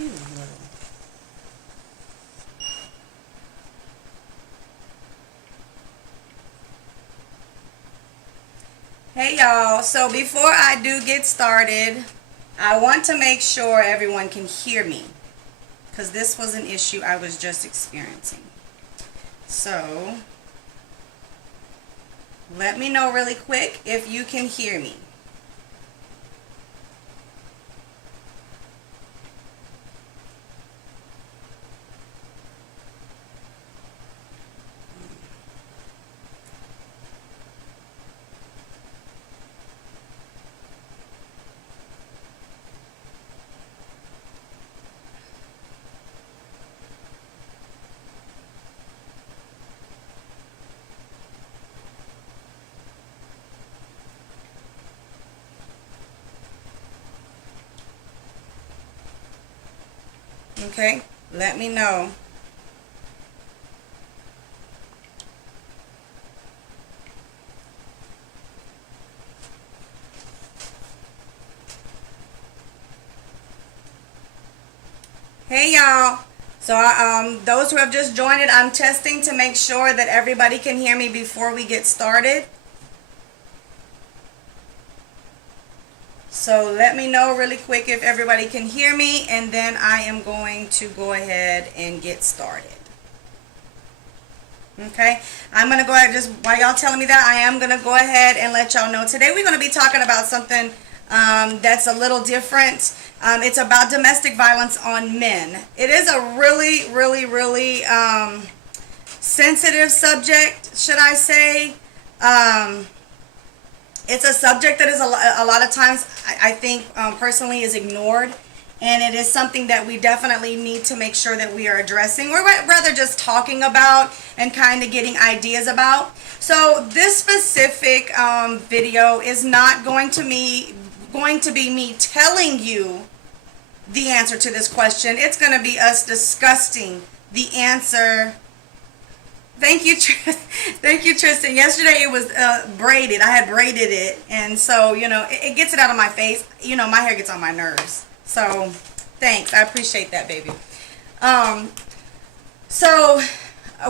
Hey y'all, so before I do get started, I want to make sure everyone can hear me because this was an issue I was just experiencing. So, let me know really quick if you can hear me. Okay, let me know. Hey y'all. So those who have just joined it, I'm testing to make sure that everybody can hear me before we get started. So let me know really quick if everybody can hear me, and then I am going to go ahead and get started. Okay, I'm going to go ahead, just while y'all telling me that, I am going to go ahead and let y'all know. Today we're going to be talking about something that's a little different. It's about domestic violence on men. It is a really sensitive subject, should I say. It's a subject that is a lot of times, I think, personally, is ignored. And it is something that we definitely need to make sure that we are addressing, or rather just talking about and kind of getting ideas about. So this specific video is not going to be me telling you the answer to this question. It's going to be us discussing the answer. Thank you, thank you, Tristan. Yesterday it was braided. I had braided it, and so it gets it out of my face. My hair gets on my nerves. So thanks, I appreciate that, baby. So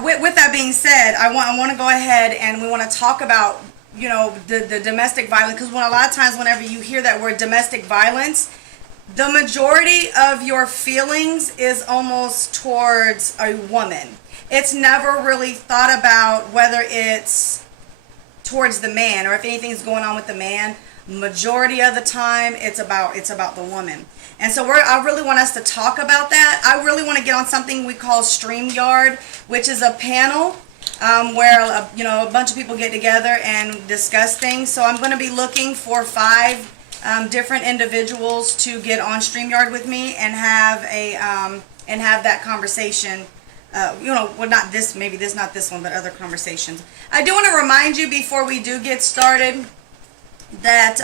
with that being said, I want to go ahead and we want to talk about the domestic violence, because a lot of times whenever you hear that word domestic violence, the majority of your feelings is almost towards a woman. It's never really thought about whether it's towards the man or if anything's going on with the man. Majority of the time, it's about the woman. And so I really want us to talk about that. I really want to get on something we call StreamYard, which is a panel where a bunch of people get together and discuss things. So I'm going to be looking for 5 different individuals to get on StreamYard with me and have that conversation. Not this, maybe this, not this one, but other conversations. I do want to remind you before we do get started that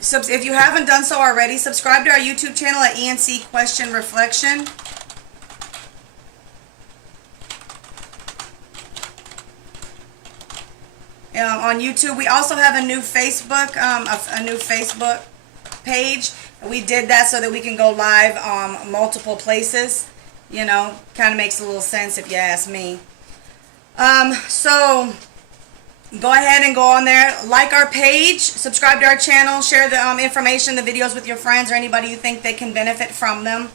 if you haven't done so already, subscribe to our YouTube channel at ENC Question Reflection. On YouTube, we also have a new Facebook page. We did that so that we can go live on multiple places. Kind of makes a little sense if you ask me. So go ahead and go on there, like our page, subscribe to our channel, share the information, the videos with your friends or anybody you think they can benefit from them.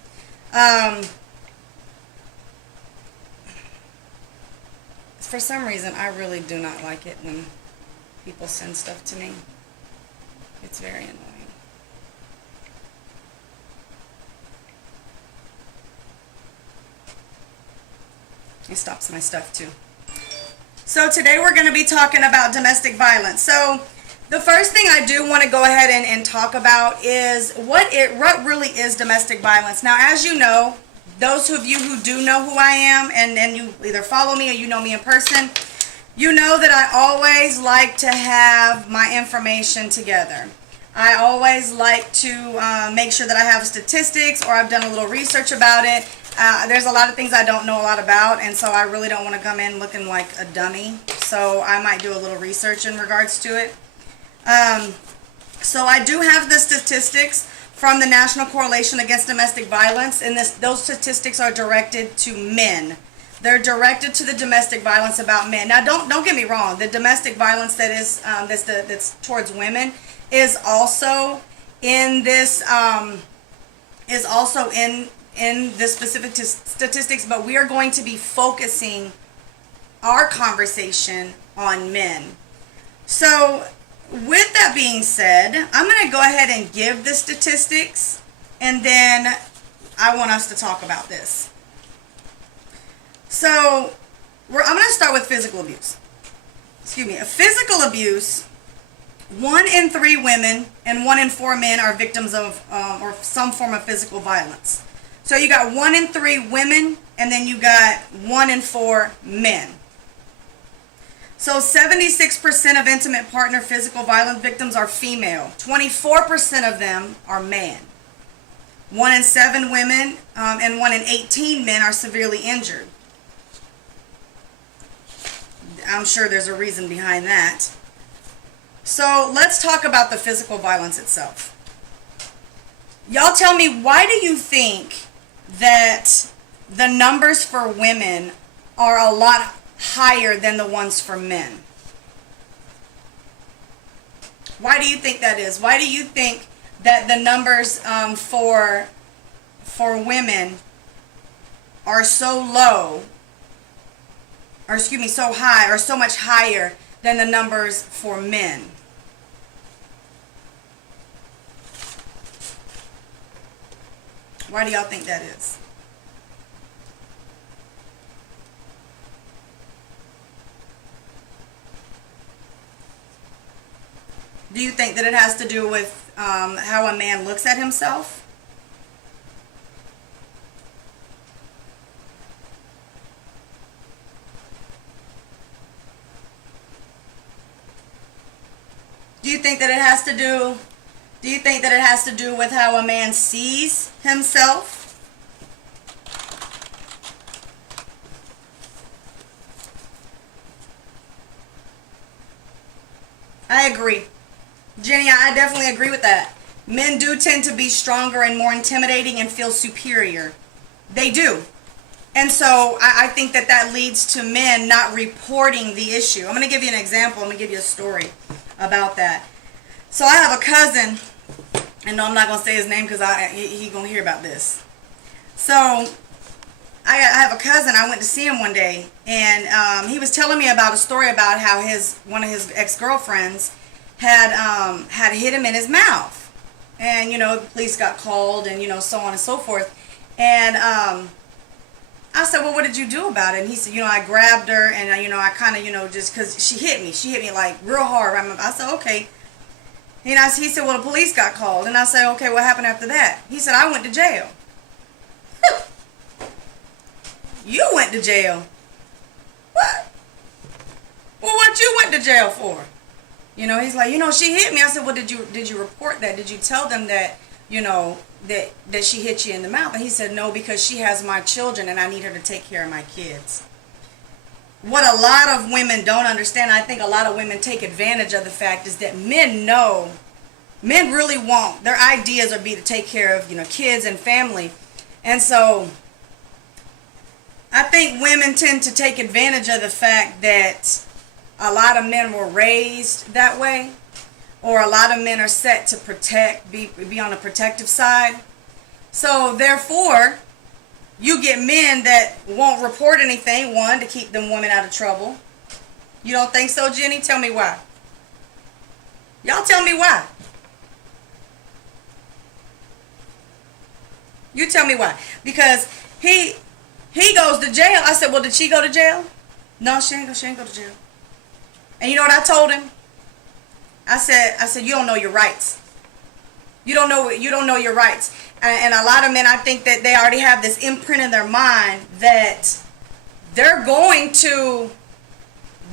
For some reason, I really do not like it when people send stuff to me. It's very annoying. It stops my stuff too. So today we're going to be talking about domestic violence. So the first thing I do want to go ahead and talk about is what really is domestic violence. Now, as you know, those of you who do know who I am, and then you either follow me or you know me in person, you know that I always like to have my information together. I always like to make sure that I have statistics or I've done a little research about it. There's a lot of things I don't know a lot about, and so I really don't want to come in looking like a dummy. So I might do a little research in regards to it. So I do have the statistics from the National Coalition Against Domestic Violence, and those statistics are directed to men. They're directed to the domestic violence about men. Now, don't get me wrong. The domestic violence that is that's towards women is also in this in the specific statistics, but we are going to be focusing our conversation on men. So, with that being said, I'm going to go ahead and give the statistics, and then I want us to talk about this. So, I'm going to start with physical abuse. Physical abuse, 1 in 3 women and 1 in 4 men are victims of or some form of physical violence. So you got 1 in 3 women, and then you got 1 in 4 men. So 76% of intimate partner physical violence victims are female. 24% of them are men. 1 in 7 women and 1 in 18 men are severely injured. I'm sure there's a reason behind that. So let's talk about the physical violence itself. Y'all tell me, why do you think that the numbers for women are a lot higher than the ones for men? Why do you think that is? Why do you think that the numbers for women are so low, or so high, or so much higher than the numbers for men? Why do y'all think that is? Do you think that it has to do with how a man looks at himself? Do you think that it has to do with how a man sees himself? I agree. Jenny, I definitely agree with that. Men do tend to be stronger and more intimidating and feel superior. They do. And so I think that leads to men not reporting the issue. I'm going to give you an example. I'm going to give you a story about that. So I have a cousin, and no, I'm not going to say his name because he's going to hear about this. So I have a cousin. I went to see him one day, and he was telling me about a story about how one of his ex-girlfriends had hit him in his mouth. And, the police got called, and, so on and so forth. And I said, well, what did you do about it? And he said, I grabbed her, and, I kind of, just because she hit me like real hard. I said, okay. He said, well, the police got called. And I said, okay, what happened after that? He said, I went to jail. You went to jail? What? Well, what you went to jail for? He's like, she hit me. I said, well, did you report that? Did you tell them that, that she hit you in the mouth? And he said, no, because she has my children and I need her to take care of my kids. What a lot of women don't understand, I think a lot of women take advantage of the fact, is that men really want, their ideas are to take care of, kids and family. And so I think women tend to take advantage of the fact that a lot of men were raised that way, or a lot of men are set to protect, be on the protective side. So therefore, you get men that won't report anything, one, to keep them women out of trouble. You don't think so, Jenny? Tell me why. Y'all tell me why. You tell me why. Because he goes to jail. I said, well, did she go to jail? No, she ain't go to jail. And you know what I told him? I said, you don't know your rights. You don't know your rights. And a lot of men, I think that they already have this imprint in their mind that they're going to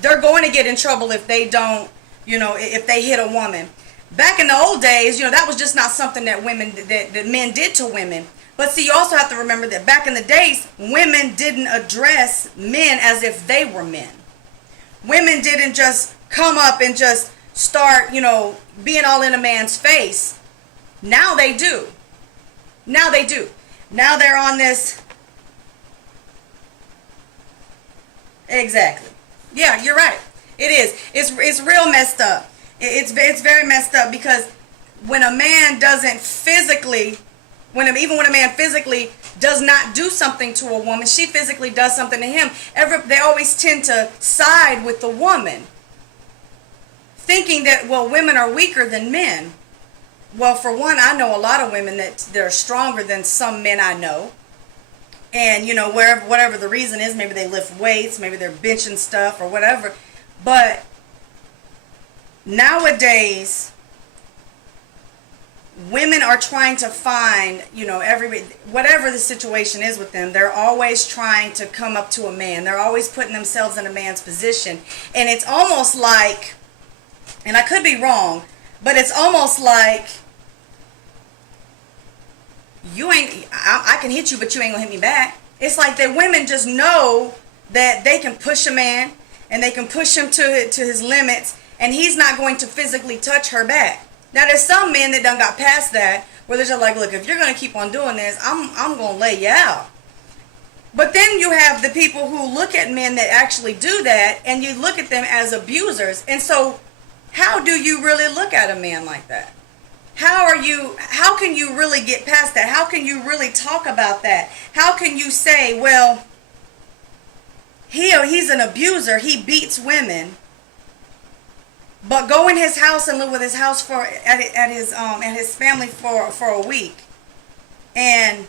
get in trouble if they don't, if they hit a woman. Back in the old days, that was just not something that men did to women. But see, you also have to remember that back in the days, women didn't address men as if they were men. Women didn't just come up and just start, being all in a man's face. Now they do. Now they do. Now they're on this. Exactly. Yeah, you're right. It is. It's real messed up. It's very messed up, because when a man doesn't physically, even when a man physically does not do something to a woman, she physically does something to him. They always tend to side with the woman, thinking that, well, women are weaker than men. Well, for one, I know a lot of women that they're stronger than some men I know. And, you know, whatever the reason is, maybe they lift weights, maybe they're benching stuff or whatever. But nowadays, women are trying to find, you know, whatever the situation is with them, they're always trying to come up to a man. They're always putting themselves in a man's position. And it's almost like, and I could be wrong, but it's almost like, I can hit you, but you ain't gonna hit me back. It's like that women just know that they can push a man, and they can push him to his limits, and he's not going to physically touch her back. Now, there's some men that done got past that, where they're just like, look, if you're gonna keep on doing this, I'm gonna lay you out. But then you have the people who look at men that actually do that, and you look at them as abusers. And so, how do you really look at a man like that? How can you really get past that? How can you really talk about that? How can you say, well, he's an abuser, he beats women, but go in his house and live with his house at his family for a week, and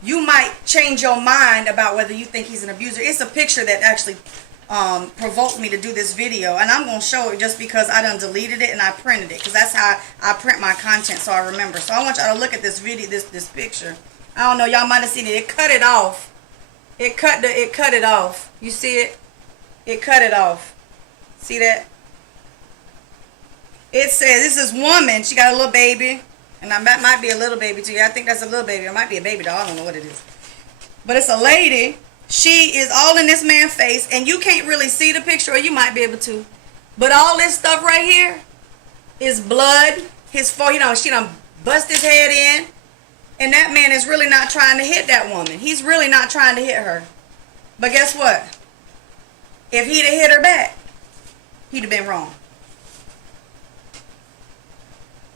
you might change your mind about whether you think he's an abuser. It's a picture that actually provoked me to do this video, and I'm going to show it just because I done deleted it and I printed it, because that's how I print my content, so I remember. So I want y'all to look at this video, this picture. I don't know, y'all might have seen it. It cut it off. It cut it off. You see it? It cut it off. See that? It says, this is woman, she got a little baby, and that might be a little baby too. I think that's a little baby. It might be a baby doll. I don't know what it is. But it's a lady. She is all in this man's face, and you can't really see the picture, or you might be able to. But all this stuff right here is blood. You know, she done bust his head in. And that man is really not trying to hit that woman. He's really not trying to hit her. But guess what? If he'd have hit her back, he'd have been wrong.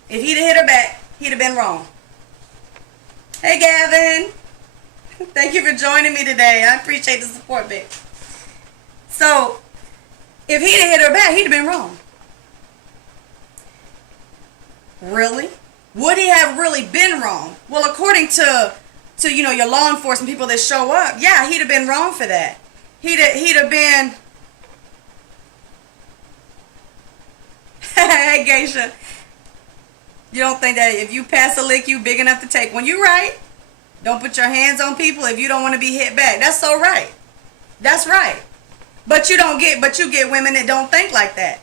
If he'd have hit her back, he'd have been wrong. Hey, Gavin. Thank you for joining me today. I appreciate the support, babe. So, if he'd have hit her back, he'd have been wrong. Really? Would he have really been wrong? Well, according to you know, your law enforcement people that show up, yeah, he'd have been wrong for that. He'd have been. Hey, Geisha. You don't think that if you pass a lick, you big enough to take one? You right. Don't put your hands on people if you don't want to be hit back. That's so right. That's right. But you get women that don't think like that.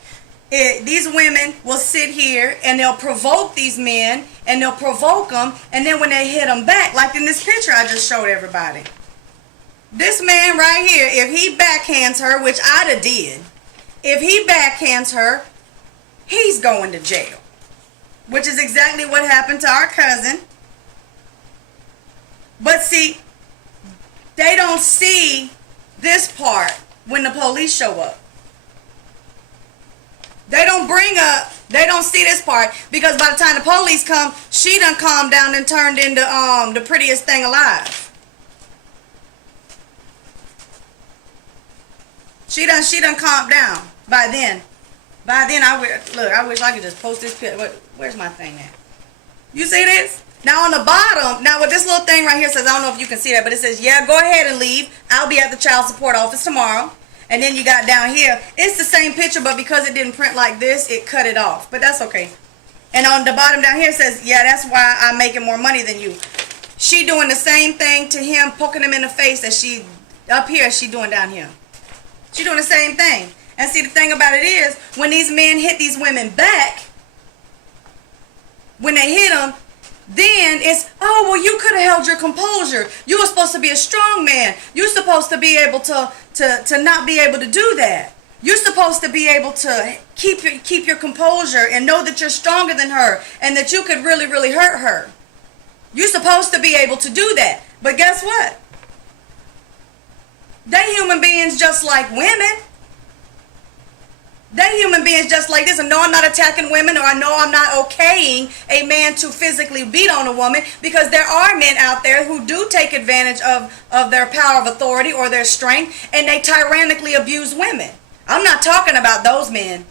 These women will sit here and they'll provoke these men, and they'll provoke them, and then when they hit them back, like in this picture I just showed everybody. This man right here, if he backhands her, which I'd have did, if he backhands her, he's going to jail. Which is exactly what happened to our cousin. But see, they don't see this part when the police show up. They don't see this part, because by the time the police come, she done calmed down and turned into the prettiest thing alive. She done calmed down by then. I wish I could just post this picture. Where's my thing at? You see this? Now on the bottom, now what this little thing right here says, I don't know if you can see that, but it says, yeah, go ahead and leave. I'll be at the child support office tomorrow. And then you got down here, it's the same picture, but because it didn't print like this, it cut it off. But that's okay. And on the bottom down here says, yeah, that's why I'm making more money than you. She doing the same thing to him, poking him in the face that she, up here, she doing down here. She doing the same thing. And see, the thing about it is, when these men hit these women back, when they hit them, then it's, oh, well, you could have held your composure. You were supposed to be a strong man. You're supposed to be able to not be able to do that. You're supposed to be able to keep your composure and know that you're stronger than her and that you could really, really hurt her. You're supposed to be able to do that. But guess what? They human beings just like women. They human beings just like this. And no, I'm not attacking women, or I know I'm not okaying a man to physically beat on a woman, because there are men out there who do take advantage of their power of authority or their strength, and they tyrannically abuse women. I'm not talking about those men,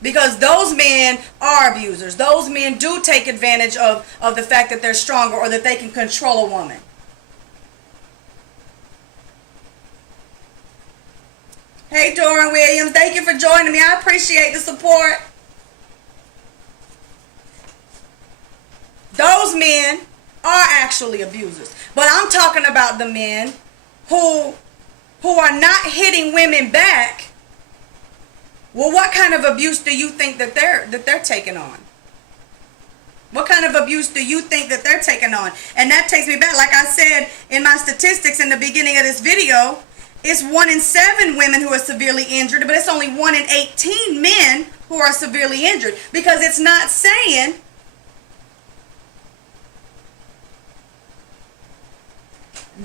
because those men are abusers. Those men do take advantage of the fact that they're stronger or that they can control a woman. Hey, Doran Williams, thank you for joining me. I appreciate the support. Those men are actually abusers. But I'm talking about the men who are not hitting women back. Well, what kind of abuse do you think that they're taking on? What kind of abuse do you think that they're taking on? And that takes me back, like I said in my statistics in the beginning of this video, it's 1 in 7 women who are severely injured, but it's only 1 in 18 men who are severely injured, because it's not saying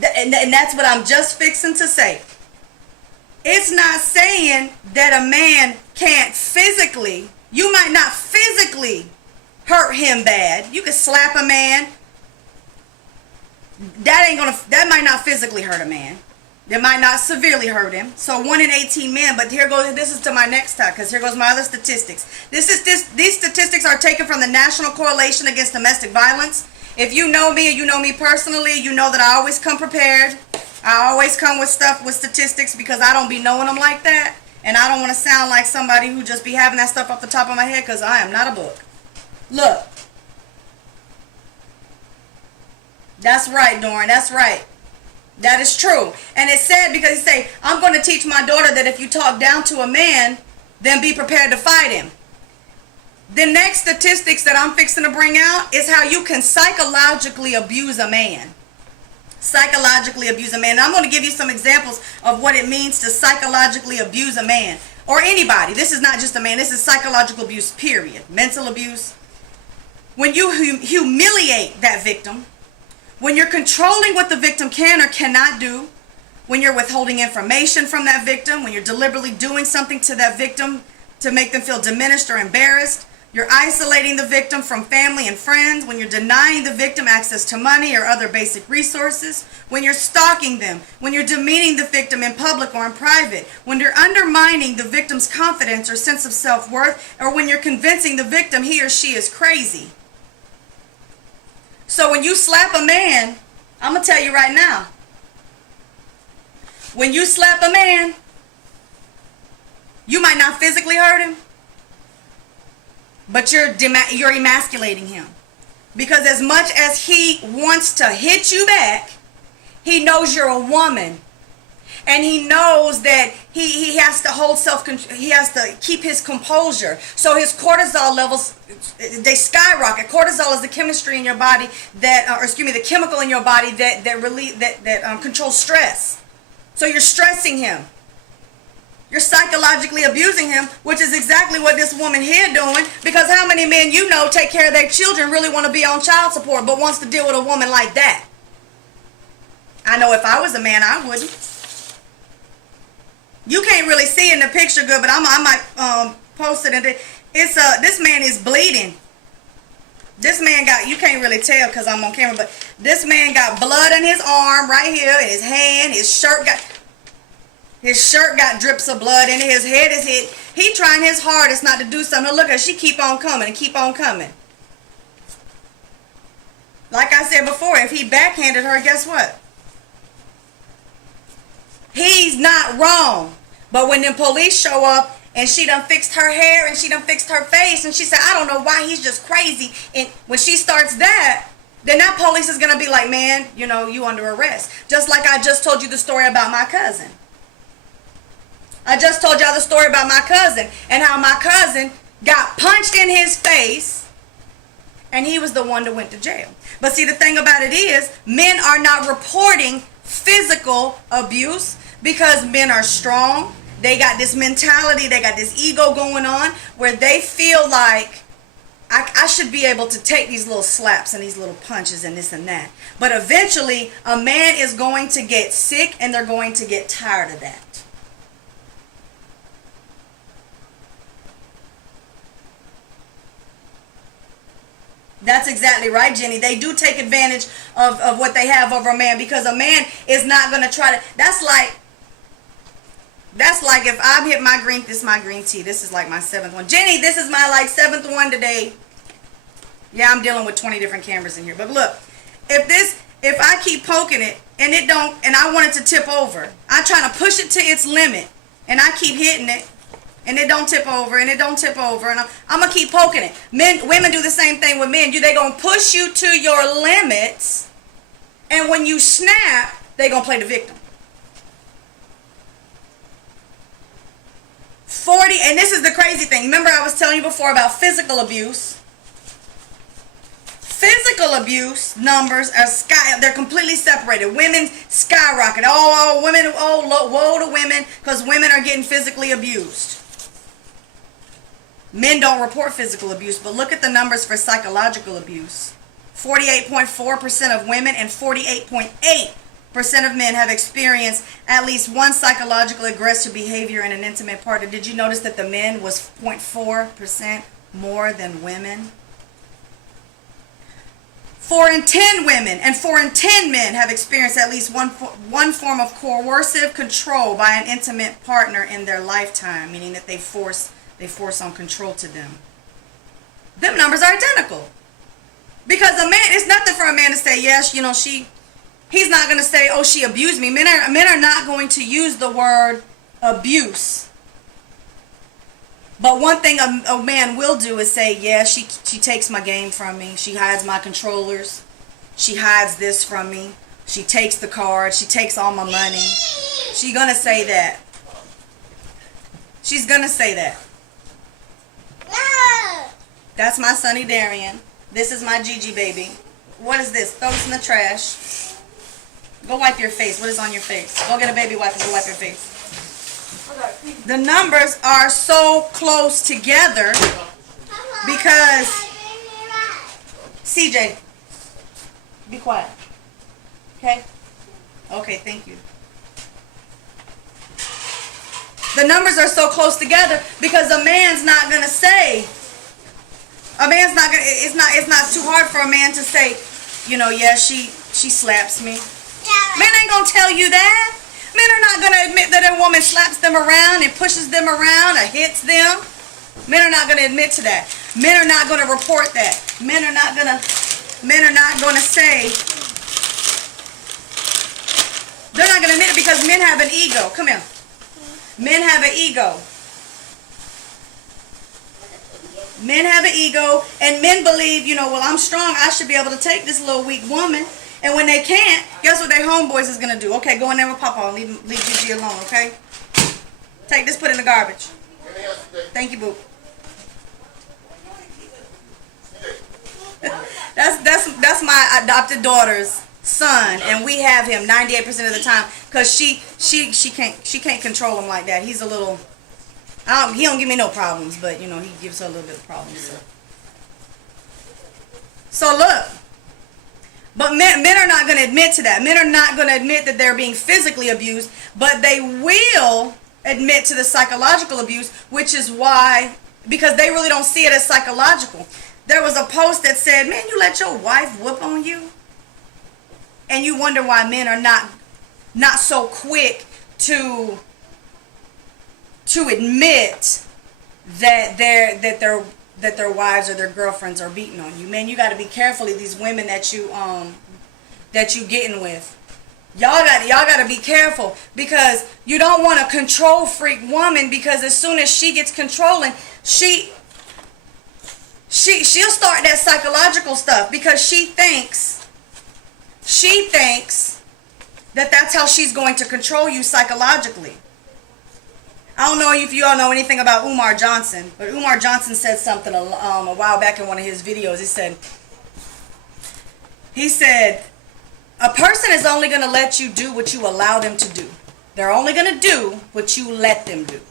and that's what I'm just fixing to say. It's not saying that a man can't physically, you might not physically hurt him bad. You could slap a man. That might not physically hurt a man. That might not severely hurt him. So 1 in 18 men. But this is to my next talk, because here goes my other statistics. These statistics are taken from the National Coalition Against Domestic Violence. If you know me, and you know me personally, you know that I always come prepared. I always come with statistics, because I don't be knowing them like that. And I don't want to sound like somebody who just be having that stuff off the top of my head, because I am not a book. Look. That's right, Doran. That's right. That is true. And it's sad, because he say, I'm going to teach my daughter that if you talk down to a man, then be prepared to fight him. The next statistics that I'm fixing to bring out is how you can psychologically abuse a man. Psychologically abuse a man. Now, I'm going to give you some examples of what it means to psychologically abuse a man. Or anybody. This is not just a man. This is psychological abuse, period. Mental abuse. When you humiliate that victim. When you're controlling what the victim can or cannot do, when you're withholding information from that victim, when you're deliberately doing something to that victim to make them feel diminished or embarrassed, you're isolating the victim from family and friends, when you're denying the victim access to money or other basic resources, when you're stalking them, when you're demeaning the victim in public or in private, when you're undermining the victim's confidence or sense of self-worth, or when you're convincing the victim he or she is crazy. So when you slap a man, I'm going to tell you right now, when you slap a man, you might not physically hurt him, but you're emasculating him. Because as much as he wants to hit you back, he knows you're a woman. And he knows that he has to hold he has to keep his composure. So his cortisol levels, they skyrocket. Cortisol is the chemistry in your body the chemical in your body that controls stress. So you're stressing him. You're psychologically abusing him, which is exactly what this woman here doing. Because how many men you know take care of their children, really want to be on child support, but wants to deal with a woman like that? I know if I was a man, I wouldn't. You can't really see in the picture good, but I might post it. This man is bleeding. This man you can't really tell because I'm on camera, but this man got blood in his arm right here, in his hand. His shirt got drips of blood in it. His head is hit. He trying his hardest not to do something. Look at her. She keep on coming and keep on coming. Like I said before, if he backhanded her, guess what? He's not wrong. But when the police show up and she done fixed her hair and she done fixed her face and she said, I don't know why, he's just crazy. And when she starts that, then that police is going to be like, man, you under arrest. Just like I just told you the story about my cousin. I just told y'all the story about my cousin and how my cousin got punched in his face and he was the one that went to jail. But see, the thing about it is, men are not reporting physical abuse because men are strong. They got this mentality, they got this ego going on where they feel like I should be able to take these little slaps and these little punches and this and that. But eventually, a man is going to get sick and they're going to get tired of that. That's exactly right, Jenny. They do take advantage of what they have over a man, because a man is not going to try to... That's like if I hit my green... This is my green tea. This is like my 7th one. Jenny, this is my like 7th one today. Yeah, I'm dealing with 20 different cameras in here. But look, if I keep poking it and it don't... And I want it to tip over. I'm trying to push it to its limit. And I keep hitting it. And it don't tip over, and it don't tip over, and I'm gonna keep poking it. Women do the same thing with men. They gonna push you to your limits, and when you snap, they gonna play the victim. 40, and this is the crazy thing. Remember I was telling you before about physical abuse. Physical abuse numbers are they're completely separated. Women skyrocket. Women, woe to women, because women are getting physically abused. Men don't report physical abuse, but look at the numbers for psychological abuse. 48.4% of women and 48.8% of men have experienced at least one psychological aggressive behavior in an intimate partner. Did you notice that the men was 0.4% more than women? 4 in 10 women and 4 in 10 men have experienced at least one form of coercive control by an intimate partner in their lifetime, meaning that they force on control to them. Them numbers are identical. Because a man, it's nothing for a man to say, yes, he's not going to say, oh, she abused me. Men are not going to use the word abuse. But one thing a man will do is say, yeah, she takes my game from me. She hides my controllers. She hides this from me. She takes the cards. She takes all my money. She's going to say that. She's going to say that. That's my Sonny Darian. This is my Gigi baby. What is this? Throw this in the trash. Go wipe your face. What is on your face? Go get a baby wipe and go wipe your face. The numbers are so close together because... CJ, be quiet. Okay? Okay, thank you. The numbers are so close together because a man's not going to say... it's not too hard for a man to say, yeah, she slaps me. Men ain't gonna tell you that. Men are not gonna admit that a woman slaps them around and pushes them around or hits them. Men are not gonna admit to that. Men are not gonna report that. Men are not gonna say. They're not gonna admit it because men have an ego. Come here. Men have an ego. Men have an ego, and men believe, well, I'm strong. I should be able to take this little weak woman. And when they can't, guess what their homeboys is going to do? Okay, go in there with Papa and leave Gigi alone, okay? Take this, put it in the garbage. Thank you, boo. That's my adopted daughter's son, and we have him 98% of the time because she can't control him like that. He's a little... he don't give me no problems, but, he gives her a little bit of problems. So look. But men are not going to admit to that. Men are not going to admit that they're being physically abused, but they will admit to the psychological abuse, which is why, because they really don't see it as psychological. There was a post that said, man, you let your wife whoop on you? And you wonder why men are not so quick to admit that their wives or their girlfriends are beating on you. Man, you got to be careful of these women that you getting with. Y'all got to be careful because you don't want a control freak woman, because as soon as she gets controlling, she'll start that psychological stuff because she thinks that that's how she's going to control you psychologically. I don't know if you all know anything about Umar Johnson, but Umar Johnson said something a while back in one of his videos. He said, a person is only going to let you do what you allow them to do. They're only going to do what you let them do.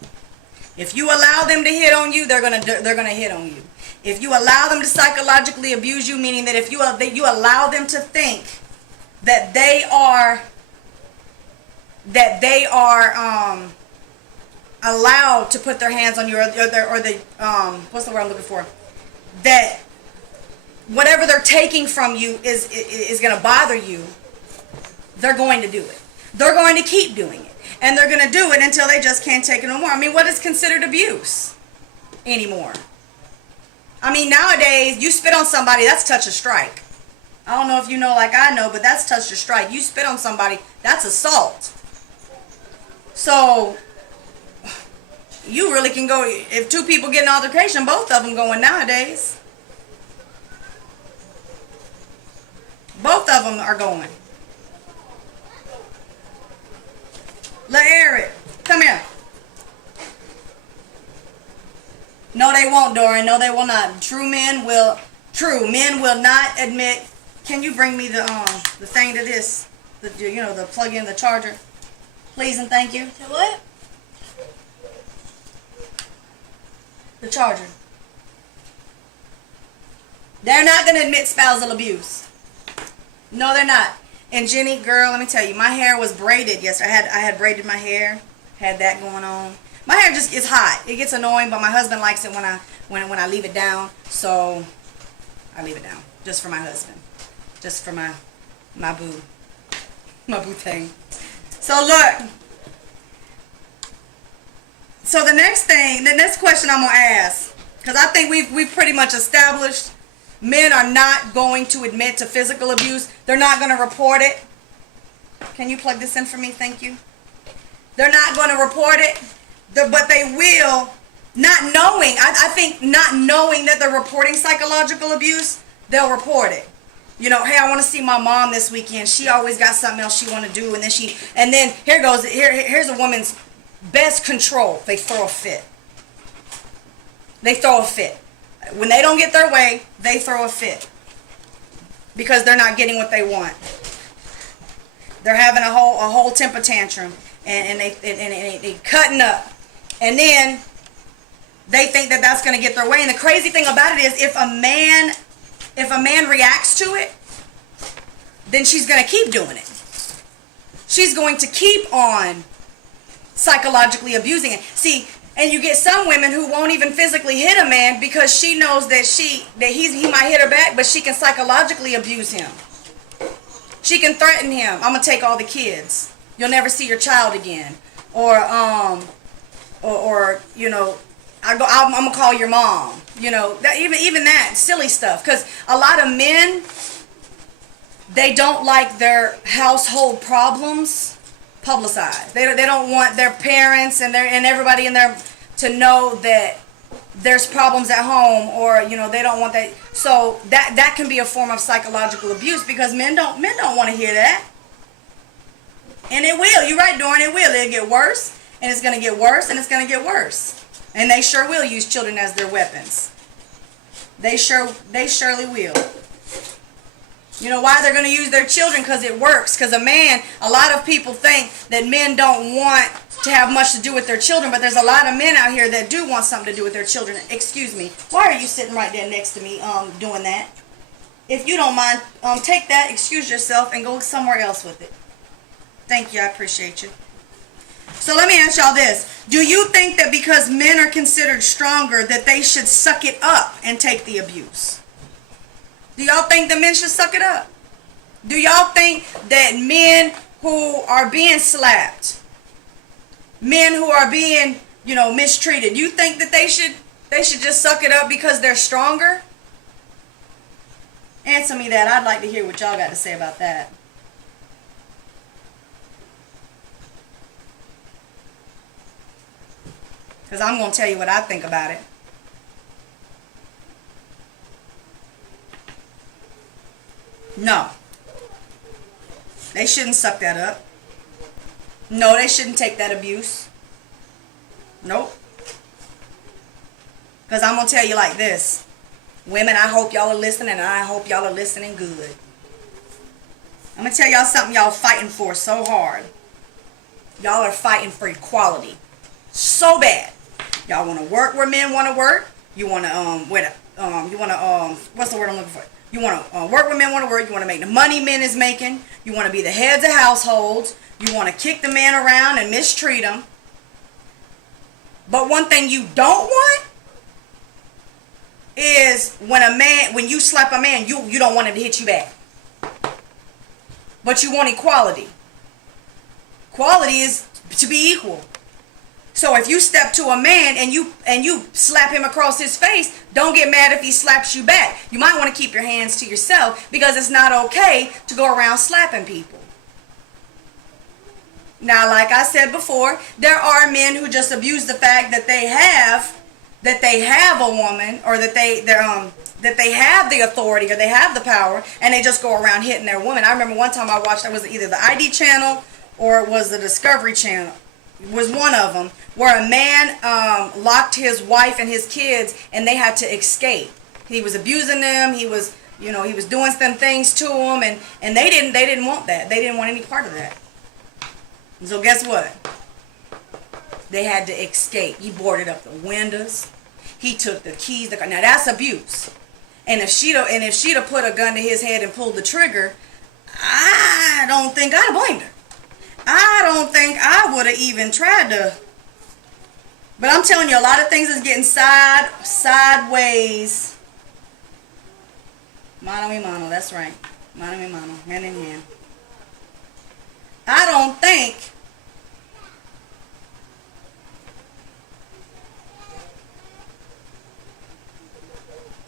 If you allow them to hit on you, they're going to hit on you. If you allow them to psychologically abuse you, meaning that if you allow them to think that they are allowed to put their hands on you, or the what's the word I'm looking for? That whatever they're taking from you is going to bother you. They're going to do it. They're going to keep doing it, and they're going to do it until they just can't take it no more. I mean, what is considered abuse anymore? I mean, nowadays you spit on somebody, that's touch or strike. I don't know if you know like I know, but that's touch or strike. You spit on somebody, that's assault. So you really can go, if two people get an altercation, both of them going nowadays. Both of them are going. LaEric, come here. No, they won't, Doran. No, they will not. True men will not admit. Can you bring me the thing to this? The plug in the charger, please and thank you. What? The charger. They're not going to admit spousal abuse. No, they're not. And Jenny, girl, let me tell you, my hair was braided yesterday. I had braided my hair, had that going on. My hair just is hot. It gets annoying, but my husband likes it when I leave it down. So I leave it down just for my husband, just for my boo thing. So look. So the next question I'm gonna ask, because I think we've pretty much established men are not going to admit to physical abuse. They're not going to report it. Can you plug this in for me? Thank you. They're not going to report it, but they will, not knowing. I think not knowing that they're reporting psychological abuse, they'll report it. You know, hey, I want to see my mom this weekend. She always got something else she want to do, and then here's a woman's best control. They throw a fit. They throw a fit. When they don't get their way, they throw a fit because they're not getting what they want. They're having a whole temper tantrum, and they cutting up, and then they think that that's going to get their way. And the crazy thing about it is, if a man reacts to it, then she's going to keep doing it. She's going to keep on psychologically abusing it. See. And you get some women who won't even physically hit a man because she knows that he might hit her back, but she can psychologically abuse him. She can threaten him. I'm gonna take all the kids. You'll never see your child again. Or you know, I'm gonna call your mom. You know, even that silly stuff. Because a lot of men, they don't like their household problems publicized. They don't want their parents and everybody in there to know that there's problems at home, or they don't want that. So that can be a form of psychological abuse, because men don't want to hear that. And it will. You're right, Doran. It will. It'll get worse, and it's going to get worse, and it's going to get worse. And they sure will use children as their weapons. They surely will. You know why they're going to use their children? Because it works. Because a lot of people think that men don't want to have much to do with their children, but there's a lot of men out here that do want something to do with their children. Excuse me. Why are you sitting right there next to me doing that? If you don't mind, take that, excuse yourself, and go somewhere else with it. Thank you. I appreciate you. So let me ask y'all this. Do you think that because men are considered stronger that they should suck it up and take the abuse? Do y'all think that men should suck it up? Do y'all think that men who are being slapped, men who are being, mistreated, you think that they should just suck it up because they're stronger? Answer me that. I'd like to hear what y'all got to say about that. Because I'm going to tell you what I think about it. No. They shouldn't suck that up. No, they shouldn't take that abuse. Nope. Because I'm going to tell you like this. Women, I hope y'all are listening, and I hope y'all are listening good. I'm going to tell y'all something y'all fighting for so hard. Y'all are fighting for equality. So bad. Y'all want to work where men want to work. You want to you want to what's the word I'm looking for? You want to work when men want to work. You want to make the money men is making. You want to be the heads of households. You want to kick the man around and mistreat him. But one thing you don't want is when you slap a man, you don't want him to hit you back. But you want equality. Equality is to be equal. So if you step to a man and you slap him across his face, don't get mad if he slaps you back. You might want to keep your hands to yourself because it's not okay to go around slapping people. Now, like I said before, there are men who just abuse the fact that they have a woman, or that they have the authority or they have the power, and they just go around hitting their woman. I remember one time I watched, it was either the ID channel or it was the Discovery Channel. It was one of them where a man locked his wife and his kids, and they had to escape. He was abusing them. He was doing some things to them, and they didn't want that. They didn't want any part of that. So guess what? They had to escape. He boarded up the windows. He took the keys. Now that's abuse. And if she'd have put a gun to his head and pulled the trigger, I don't think I'd have blamed her. I don't think I would have even tried to. But I'm telling you, a lot of things is getting sideways. Mano y mano, that's right. Mano y mano, hand in hand. I don't think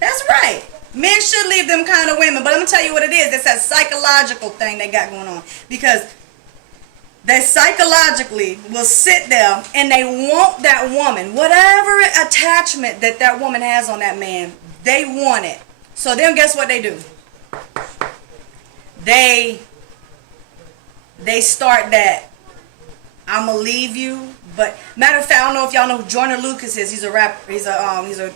that's right. Men should leave them kind of women. But I'm going to tell you what it is. It's that psychological thing they got going on. Because they psychologically will sit there and they want that woman, whatever attachment that woman has on that man, they want it. So then guess what they do? They start that, I'm gonna leave you. But matter of fact, I don't know if y'all know who Joyner Lucas is. He's a rapper. He's an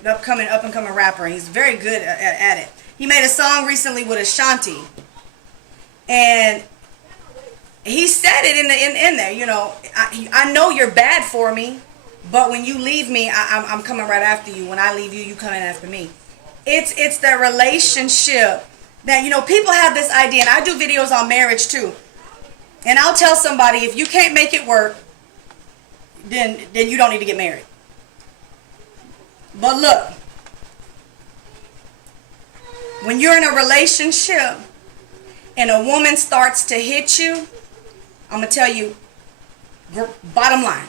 up and coming rapper. He's very good at it. He made a song recently with Ashanti, and he said it in there. You know, I know you're bad for me, but when you leave me, I'm coming right after you. When I leave you, you coming after me. It's the relationship that, you know, people have this idea, and I do videos on marriage too. And I'll tell somebody, if you can't make it work, then you don't need to get married. But look, when you're in a relationship and a woman starts to hit you, I'm going to tell you, bottom line,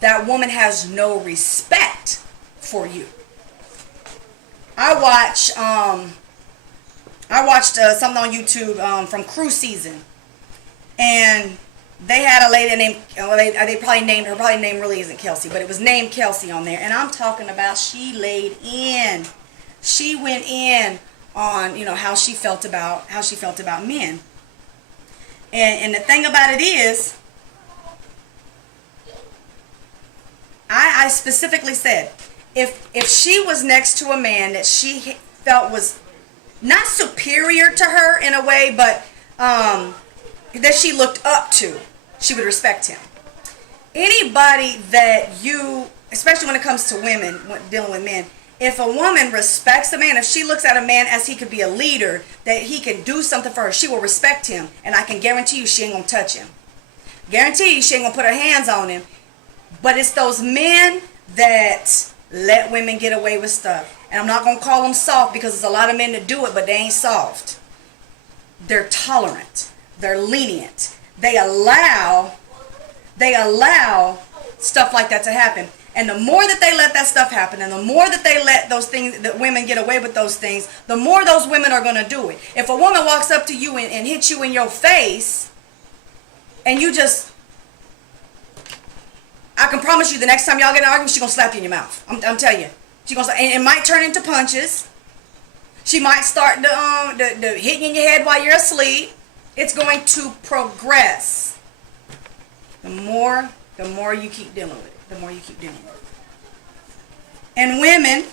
that woman has no respect for you. I watched something on YouTube from Cruise Season. And they had a lady named, they probably named her, name really isn't Kelsey, but it was named Kelsey on there. And I'm talking about, she laid in. She went in on, you know, how she felt about men. And the thing about it is, I specifically said, if she was next to a man that she felt was not superior to her in a way, but that she looked up to, she would respect him. Anybody that you, especially when it comes to women, dealing with men, if a woman respects a man, if she looks at a man as he could be a leader, that he can do something for her, she will respect him. And I can guarantee you she ain't going to touch him. Guarantee you she ain't going to put her hands on him. But it's those men that let women get away with stuff. And I'm not going to call them soft, because there's a lot of men that do it, but they ain't soft. They're tolerant. They're lenient. They allow stuff like that to happen. And the more that they let that stuff happen, and the more that they let those things, that women get away with those things, the more those women are going to do it. If a woman walks up to you and hits you in your face, and you just, I can promise you the next time y'all get in an argument, she's going to slap you in your mouth. I'm telling you. She's gonna, and it might turn into punches. She might start the hitting you in your head while you're asleep. It's going to progress. The more you keep dealing with it. The more you keep dealing with it. And women,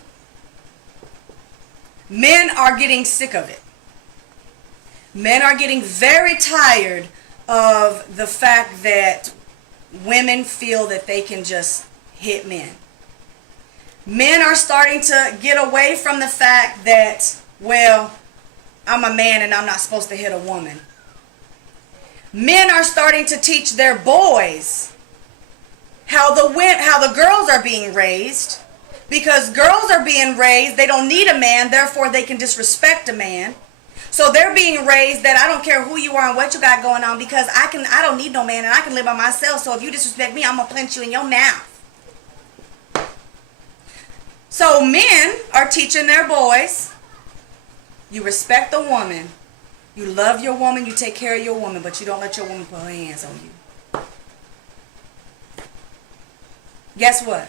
men are getting sick of it. Men are getting very tired of the fact that women feel that they can just hit men. Men are starting to get away from the fact that, well, I'm a man and I'm not supposed to hit a woman. Men are starting to teach their boys how the girls are being raised, because girls are being raised, they don't need a man, therefore they can disrespect a man. So they're being raised that I don't care who you are and what you got going on, because I don't need no man and I can live by myself. So if you disrespect me, I'm gonna punch you in your mouth. So men are teaching their boys, you respect the woman, you love your woman, you take care of your woman, but you don't let your woman put her hands on you. Guess what?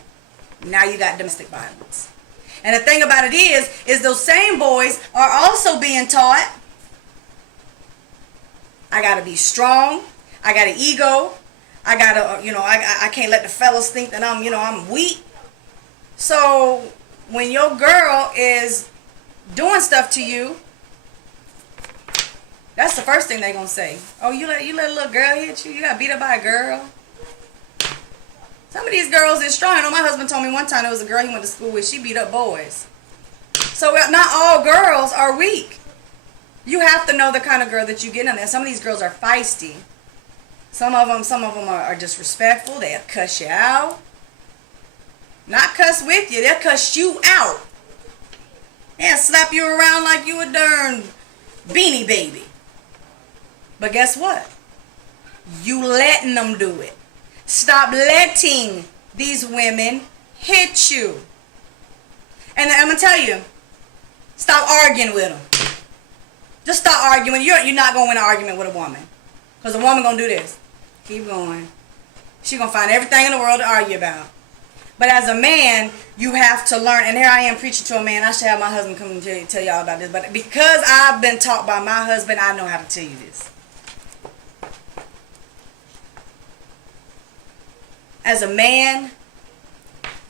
Now you got domestic violence. And the thing about it is those same boys are also being taught, I gotta be strong, I got an ego, I gotta, I can't let the fellas think that I'm weak. So when your girl is doing stuff to you, that's the first thing they're gonna say. Oh, you let a little girl hit you? You got beat up by a girl? Some of these girls is strong. I know my husband told me one time there was a girl he went to school with, she beat up boys. So not all girls are weak. You have to know the kind of girl that you get in there. Some of these girls are feisty. Some of them are disrespectful. They'll cuss you out. Not cuss with you, they'll cuss you out. They'll slap you around like you a darn Beanie Baby. But guess what? You letting them do it. Stop letting these women hit you. And I'm going to tell you, stop arguing with them. Just stop arguing. You're not going to win an argument with a woman. Because a woman going to do this. Keep going. She's going to find everything in the world to argue about. But as a man, you have to learn. And here I am preaching to a man. I should have my husband come and tell y'all about this. But because I've been taught by my husband, I know how to tell you this. As a man,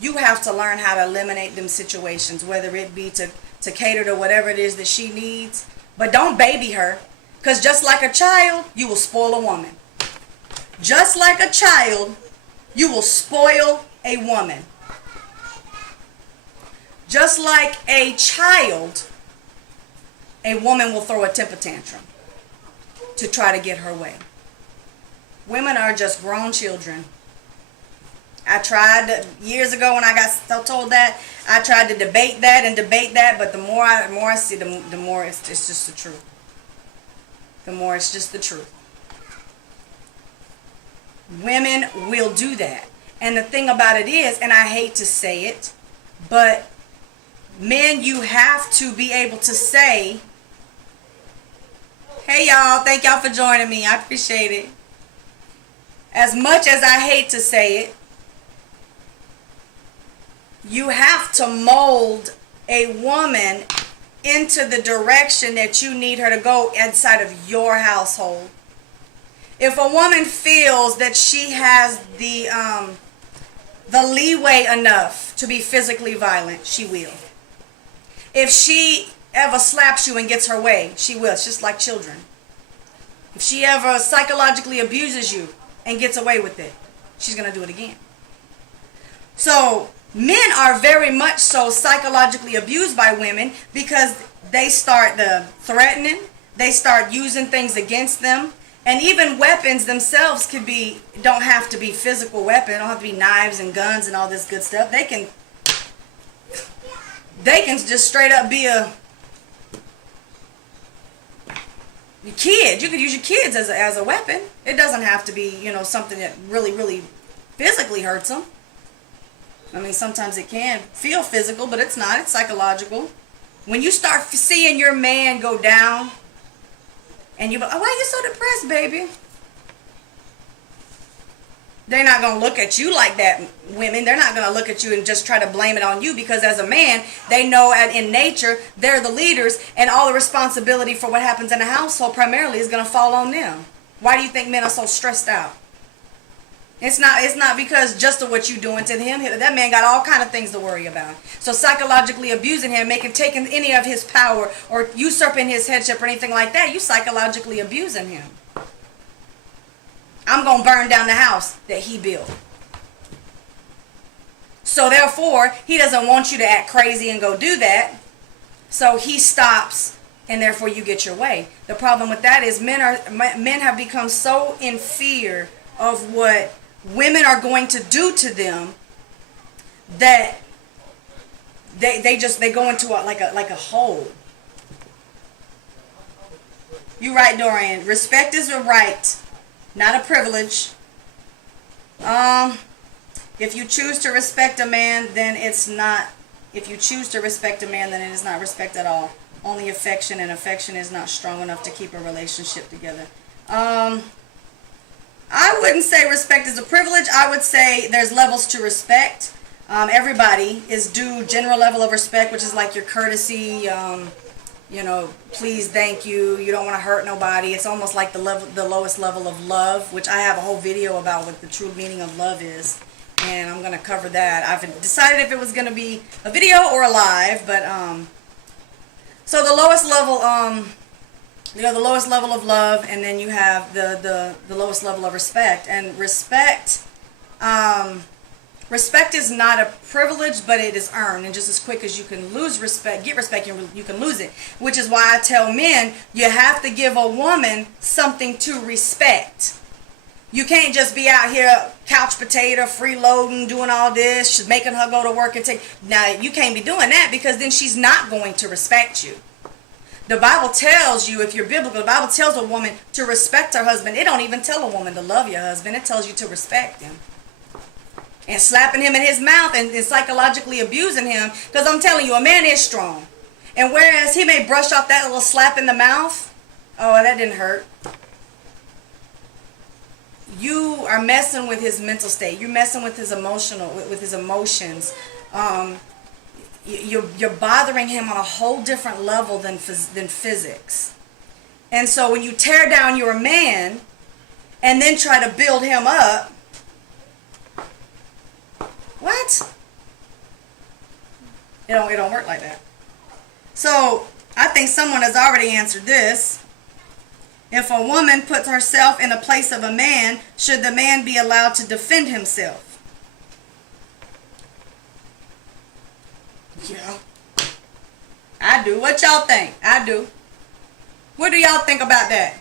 you have to learn how to eliminate them situations, whether it be to cater to whatever it is that she needs. But don't baby her, because just like a child, you will spoil a woman. Just like a child, you will spoil a woman. Just like a child, a woman will throw a temper tantrum to try to get her way. Women are just grown children. I tried years ago when I got told that, I tried to debate that, but the more I see, the more it's just the truth. The more it's just the truth. Women will do that. And the thing about it is, and I hate to say it, but men, you have to be able to say, hey y'all, thank y'all for joining me. I appreciate it. As much as I hate to say it, you have to mold a woman into the direction that you need her to go inside of your household. If a woman feels that she has the leeway enough to be physically violent, she will. If she ever slaps you and gets her way, she will. It's just like children. If she ever psychologically abuses you and gets away with it, she's going to do it again. So men are very much so psychologically abused by women because they start threatening, they start using things against them, and even weapons themselves don't have to be physical weapons. They don't have to be knives and guns and all this good stuff. They can just straight up be a kid. You could use your kids as a weapon. It doesn't have to be, something that really, really physically hurts them. I mean, sometimes it can feel physical, but it's not. It's psychological. When you start seeing your man go down, and you're like, oh, why are you so depressed, baby? They're not going to look at you like that, women. They're not going to look at you and just try to blame it on you, because as a man, they know in nature, they're the leaders, and all the responsibility for what happens in the household primarily is going to fall on them. Why do you think men are so stressed out? It's not because just of what you're doing to him. That man got all kind of things to worry about. So psychologically abusing him, taking any of his power or usurping his headship or anything like that, you psychologically abusing him. I'm going to burn down the house that he built. So therefore, he doesn't want you to act crazy and go do that. So he stops, and therefore you get your way. The problem with that is men have become so in fear of what women are going to do to them that they go into like a hole. You're right, Dorian. Respect is a right, not a privilege. If you choose to respect a man, then it's not. If you choose to respect a man, then it is not respect at all. Only affection, and affection is not strong enough to keep a relationship together. I wouldn't say respect is a privilege. I would say there's levels to respect. Everybody is due general level of respect, which is like your courtesy. Please, thank you. You don't want to hurt nobody. It's almost like the lowest level of love, which I have a whole video about what the true meaning of love is, and I'm going to cover that. I've decided if it was going to be a video or a live, but so the lowest level, the lowest level of love, and then you have the lowest level of respect. And respect, respect is not a privilege, but it is earned. And just as quick as you can lose respect, get respect, you can lose it. Which is why I tell men, you have to give a woman something to respect. You can't just be out here couch potato, freeloading, doing all this, making her go to work and take. Now, you can't be doing that, because then she's not going to respect you. The Bible tells you, if you're biblical, the Bible tells a woman to respect her husband. It don't even tell a woman to love your husband. It tells you to respect him. And slapping him in his mouth and psychologically abusing him. Because I'm telling you, a man is strong. And whereas he may brush off that little slap in the mouth, oh, that didn't hurt. You are messing with his mental state. You're messing with his emotions. You're bothering him on a whole different level than physics. And so when you tear down your man and then try to build him up, what? It don't work like that. So I think someone has already answered this. If a woman puts herself in the place of a man, should the man be allowed to defend himself? Yeah. I do. What y'all think? I do. What do y'all think about that?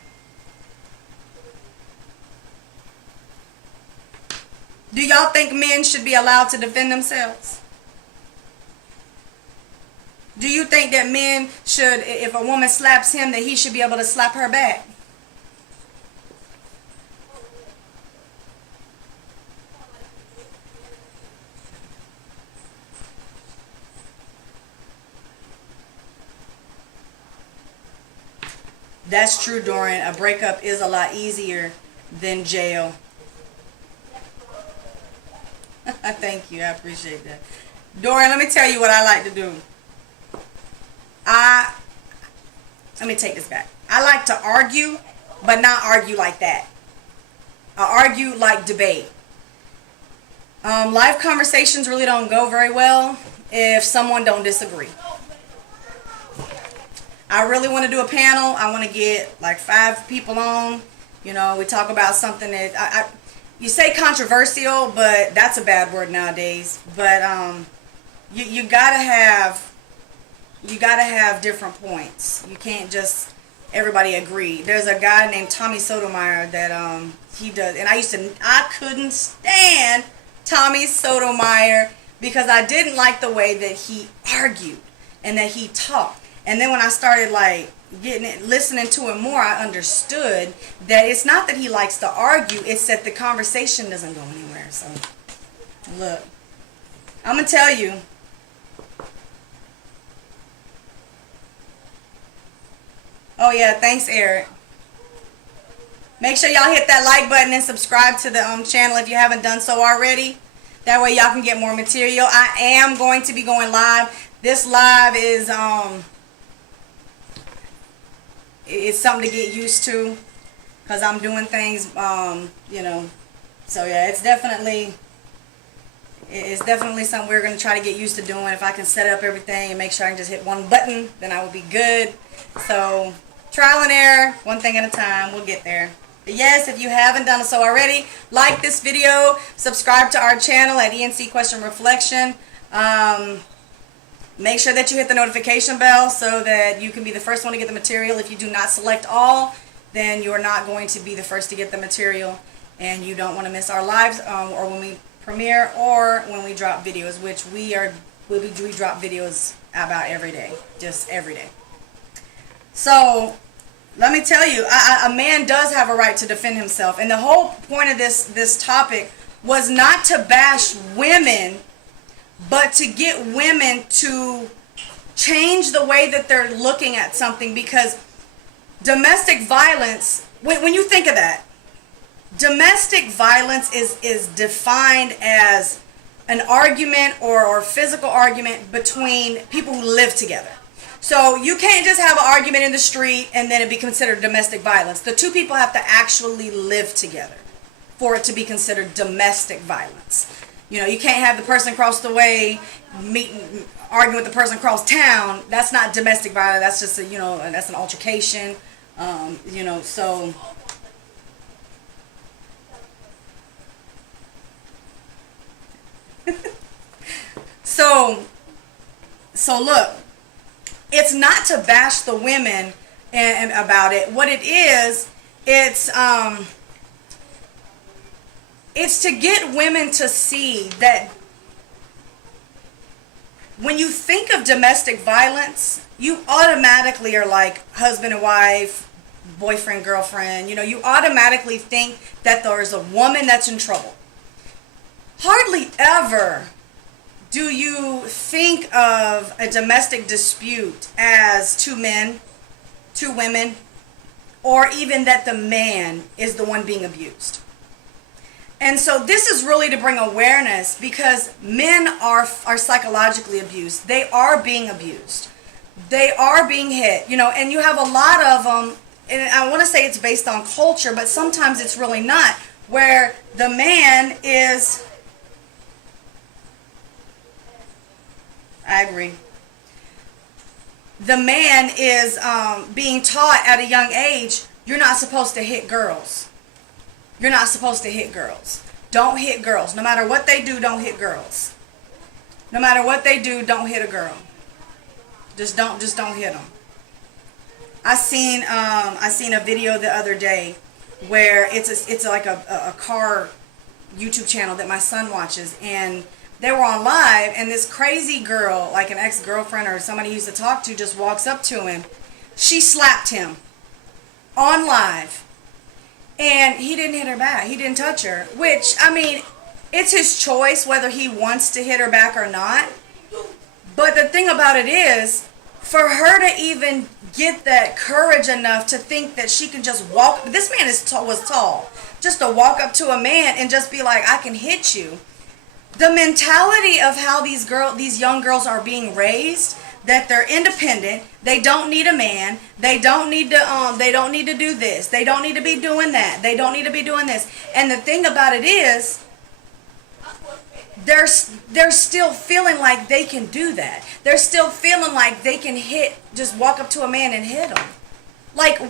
Do y'all think men should be allowed to defend themselves? Do you think that men should, if a woman slaps him, that he should be able to slap her back? That's true, Dorian. A breakup is a lot easier than jail. Thank you. I appreciate that. Dorian, let me tell you what I like to do. Let me take this back. I like to argue, but not argue like that. I argue like debate. Live conversations really don't go very well if someone don't disagree. I really want to do a panel. I want to get like 5 people on. We talk about something that you say controversial, but that's a bad word nowadays. But you gotta have different points. You can't just everybody agree. There's a guy named Tommy Sotomayor that he does, and I couldn't stand Tommy Sotomayor because I didn't like the way that he argued and that he talked. And then when I started listening to him more, I understood that it's not that he likes to argue, it's that the conversation doesn't go anywhere. So, look, I'm going to tell you. Oh, yeah, thanks, Eric. Make sure y'all hit that like button and subscribe to the channel if you haven't done so already. That way y'all can get more material. I am going to be going live. This live is it's something to get used to because I'm doing things, so yeah, it's definitely something we're going to try to get used to doing. If I can set up everything and make sure I can just hit one button, then I will be good. So trial and error, one thing at a time. We'll get there. But yes, if you haven't done so already, like this video, subscribe to our channel at ENC Question Reflection. Make sure that you hit the notification bell so that you can be the first one to get the material. If you do not select all, then you're not going to be the first to get the material, and you don't want to miss our lives or when we premiere or when we drop videos, which we drop videos about every day, just every day. So let me tell you, a man does have a right to defend himself, and the whole point of this topic was not to bash women, but to get women to change the way that they're looking at something. Because domestic violence, when you think of that, domestic violence is defined as an argument or physical argument between people who live together. So you can't just have an argument in the street and then it be considered domestic violence. The two people have to actually live together for it to be considered domestic violence. You know, you can't have the person across the way arguing with the person across town. That's not domestic violence. That's just that's an altercation. So. So look, it's not to bash the women and about it. What it is, it's to get women to see that when you think of domestic violence, you automatically are like husband and wife, boyfriend, girlfriend. You automatically think that there's a woman that's in trouble. Hardly ever do you think of a domestic dispute as two men, two women, or even that the man is the one being abused. And so this is really to bring awareness, because men are psychologically abused. They are being abused. They are being hit, and you have a lot of them, and I want to say it's based on culture, but sometimes it's really not, where the man is... I agree. The man is being taught at a young age, you're not supposed to hit girls. You're not supposed to hit girls. Don't hit girls. No matter what they do, don't hit girls. No matter what they do, don't hit a girl. Just don't hit them. I seen a video the other day where it's like a car YouTube channel that my son watches, and they were on live, and this crazy girl, like an ex-girlfriend or somebody he used to talk to, just walks up to him. She slapped him on live, and he didn't hit her back. He didn't touch her, which, I mean, it's his choice whether he wants to hit her back or not. But the thing about it is, for her to even get that courage enough to think that she can just walk, this man was tall, just to walk up to a man and just be like, I can hit you. The mentality of how these young girls are being raised, that they're independent, they don't need a man, they don't need to do this, they don't need to be doing that, they don't need to be doing this. And the thing about it is, they're still feeling like they can do that. They're still feeling like they can just walk up to a man and hit him. Like,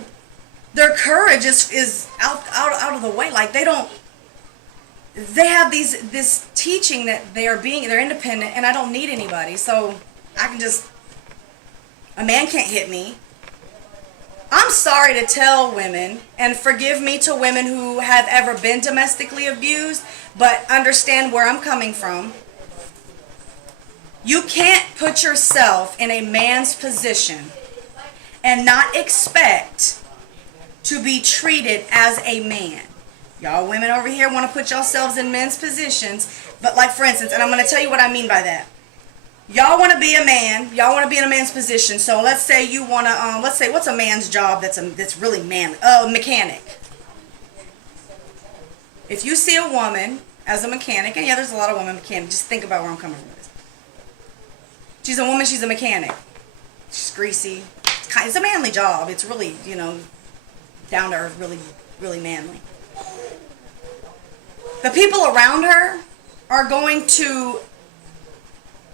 their courage is out of the way. Like, they have this teaching that they're independent and I don't need anybody, so a man can't hit me. I'm sorry to tell women, and forgive me to women who have ever been domestically abused, but understand where I'm coming from. You can't put yourself in a man's position and not expect to be treated as a man. Y'all women over here want to put yourselves in men's positions, but like, for instance, and I'm going to tell you what I mean by that. Y'all want to be a man. Y'all want to be in a man's position. So let's say you want to, let's say, what's a man's job that's really manly? Mechanic. If you see a woman as a mechanic, and yeah, there's a lot of women mechanics. Just think about where I'm coming from with this. She's a woman. She's a mechanic. She's greasy. It's a manly job. It's really, down to earth, really, really manly. The people around her are going to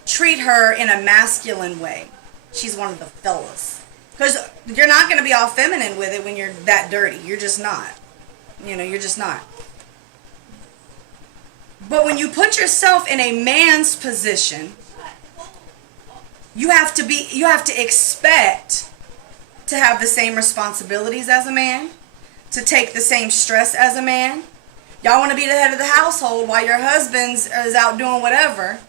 treat her in a masculine way. She's one of the fellas. Because you're not going to be all feminine with it when you're that dirty. You're just not. You're just not. But when you put yourself in a man's position, you have to expect to have the same responsibilities as a man, to take the same stress as a man. Y'all want to be the head of the household while your husband is out doing whatever.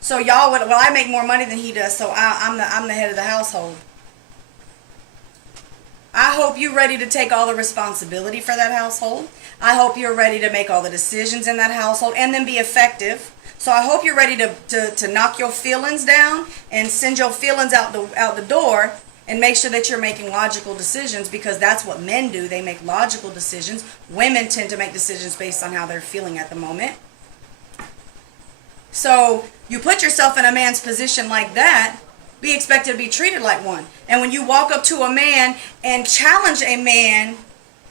So y'all would, well, I make more money than he does, so I'm the head of the household. I hope you're ready to take all the responsibility for that household. I hope you're ready to make all the decisions in that household and then be effective. So I hope you're ready to knock your feelings down and send your feelings out the door and make sure that you're making logical decisions, because that's what men do. They make logical decisions. Women tend to make decisions based on how they're feeling at the moment. So you put yourself in a man's position like that, be expected to be treated like one. And when you walk up to a man and challenge a man,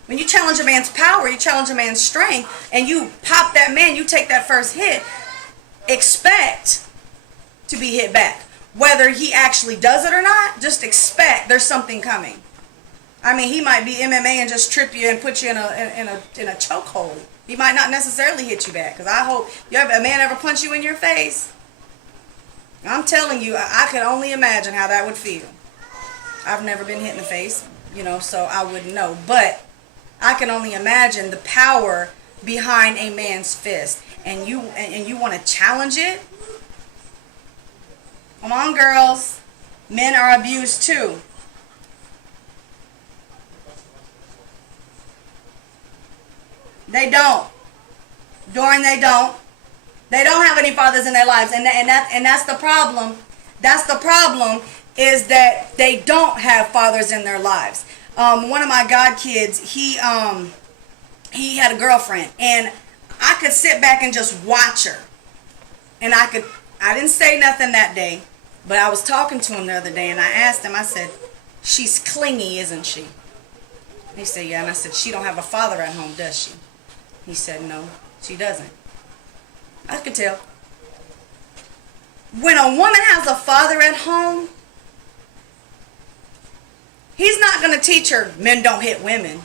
when you challenge a man's power, you challenge a man's strength, and you pop that man, you take that first hit, expect to be hit back. Whether he actually does it or not, just expect there's something coming. I mean, he might be MMA and just trip you and put you in a chokehold. He might not necessarily hit you back. Because I hope you have a man ever punch you in your face. I'm telling you, I could only imagine how that would feel. I've never been hit in the face, so I wouldn't know. But I can only imagine the power behind a man's fist. And you want to challenge it? Come on, girls. Men are abused too. They don't. Doreen, they don't. They don't have any fathers in their lives, and that's the problem. That's the problem, is that they don't have fathers in their lives. One of my god kids, he had a girlfriend, and I could sit back and just watch her, and I didn't say nothing that day, but I was talking to him the other day, and I asked him, I said, "She's clingy, isn't she?" He said, "Yeah," and I said, "She don't have a father at home, does she?" He said, "No, she doesn't." I could tell. When a woman has a father at home, he's not going to teach her men don't hit women.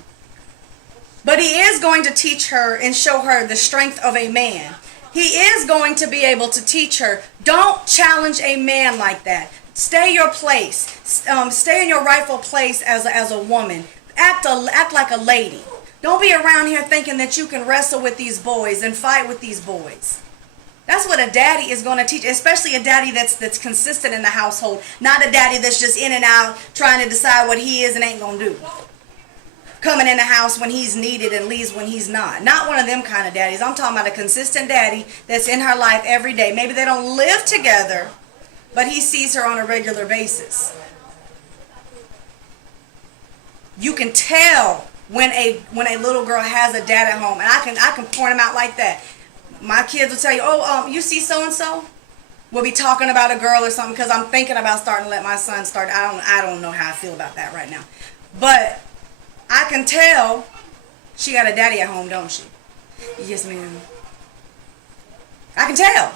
But he is going to teach her and show her the strength of a man. He is going to be able to teach her, don't challenge a man like that. Stay your place. Stay in your rightful place as a woman. Act like a lady. Don't be around here thinking that you can wrestle with these boys and fight with these boys. That's what a daddy is going to teach, especially a daddy that's consistent in the household, not a daddy that's just in and out trying to decide what he is and ain't going to do. Coming in the house when he's needed and leaves when he's not. Not one of them kind of daddies. I'm talking about a consistent daddy that's in her life every day. Maybe they don't live together, but he sees her on a regular basis. You can tell when a little girl has a dad at home, and I can point them out like that. My kids will tell you, "Oh, you see so and so." We'll be talking about a girl or something, because I'm thinking about starting to let my son start. I don't know how I feel about that right now, but I can tell she got a daddy at home, don't she? Yes, ma'am. I can tell.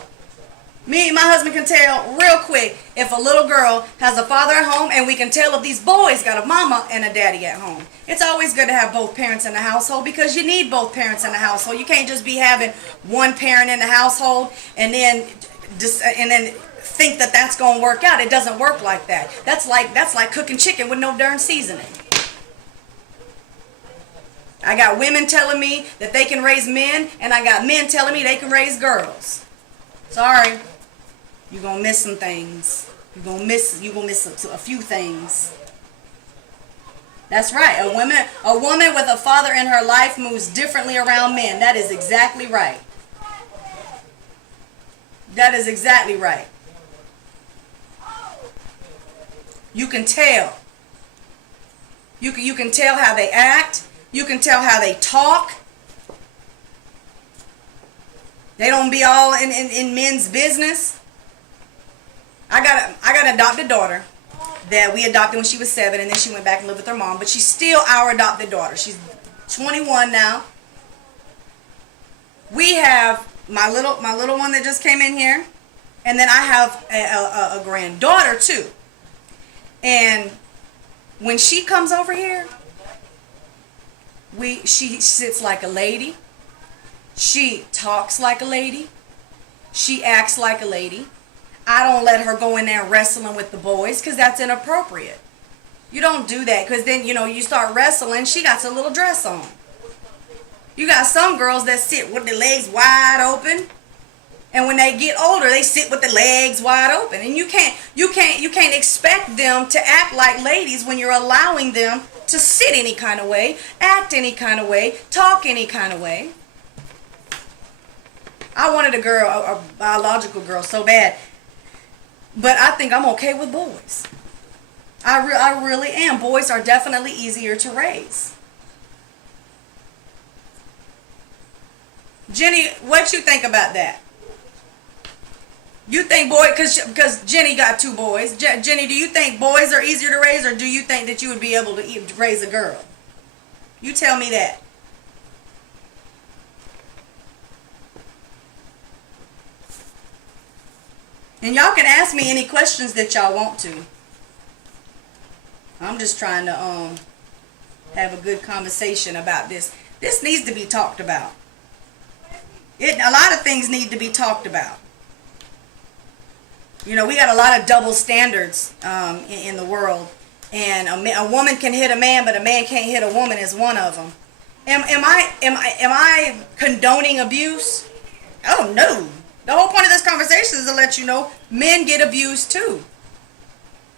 Me and my husband can tell real quick if a little girl has a father at home, and we can tell if these boys got a mama and a daddy at home. It's always good to have both parents in the household, because you need both parents in the household. You can't just be having one parent in the household and then think that that's going to work out. It doesn't work like that. That's like cooking chicken with no darn seasoning. I got women telling me that they can raise men, and I got men telling me they can raise girls. Sorry. You're going to miss some things. You're going to miss a few things. That's right. A woman with a father in her life moves differently around men. That is exactly right. That is exactly right. You can tell. You can tell how they act. You can tell how they talk. They don't be all in men's business. I got an adopted daughter that we adopted when she was 7, and then she went back and lived with her mom, but she's still our adopted daughter. She's 21 now. We have my little one that just came in here, and then I have a granddaughter too. And when she comes over here, She sits like a lady. She talks like a lady. She acts like a lady. I don't let her go in there wrestling with the boys because that's inappropriate. You don't do that because then, you start wrestling. She got a little dress on. You got some girls that sit with their legs wide open. And when they get older, they sit with the legs wide open. And you can't expect them to act like ladies when you're allowing them to sit any kind of way, act any kind of way, talk any kind of way. I wanted a girl, a biological girl so bad. But I think I'm okay with boys. I really am. Boys are definitely easier to raise. Jenny, what you think about that? You think because Jenny got 2 boys. Jenny, do you think boys are easier to raise, or do you think that you would be able to raise a girl? You tell me that. And y'all can ask me any questions that y'all want to. I'm just trying to have a good conversation about this. This needs to be talked about. A lot of things need to be talked about. We got a lot of double standards in the world, and a woman can hit a man, but a man can't hit a woman is one of them. Am I condoning abuse? Oh no! The whole point of this conversation is to let you know men get abused too.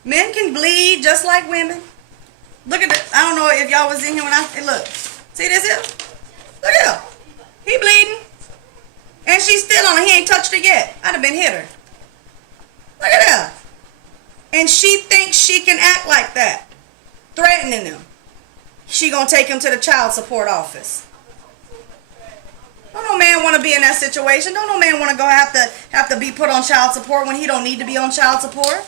Men can bleed just like women. Look at this. I don't know if y'all was in here when look. See this here? Look at her. He bleeding, and she's still on it. He ain't touched her yet. I'd have been hit her. Look at her. And she thinks she can act like that, threatening him. She gonna take him to the child support office. Don't no man want to be in that situation. Don't no man want to go have to be put on child support when he don't need to be on child support.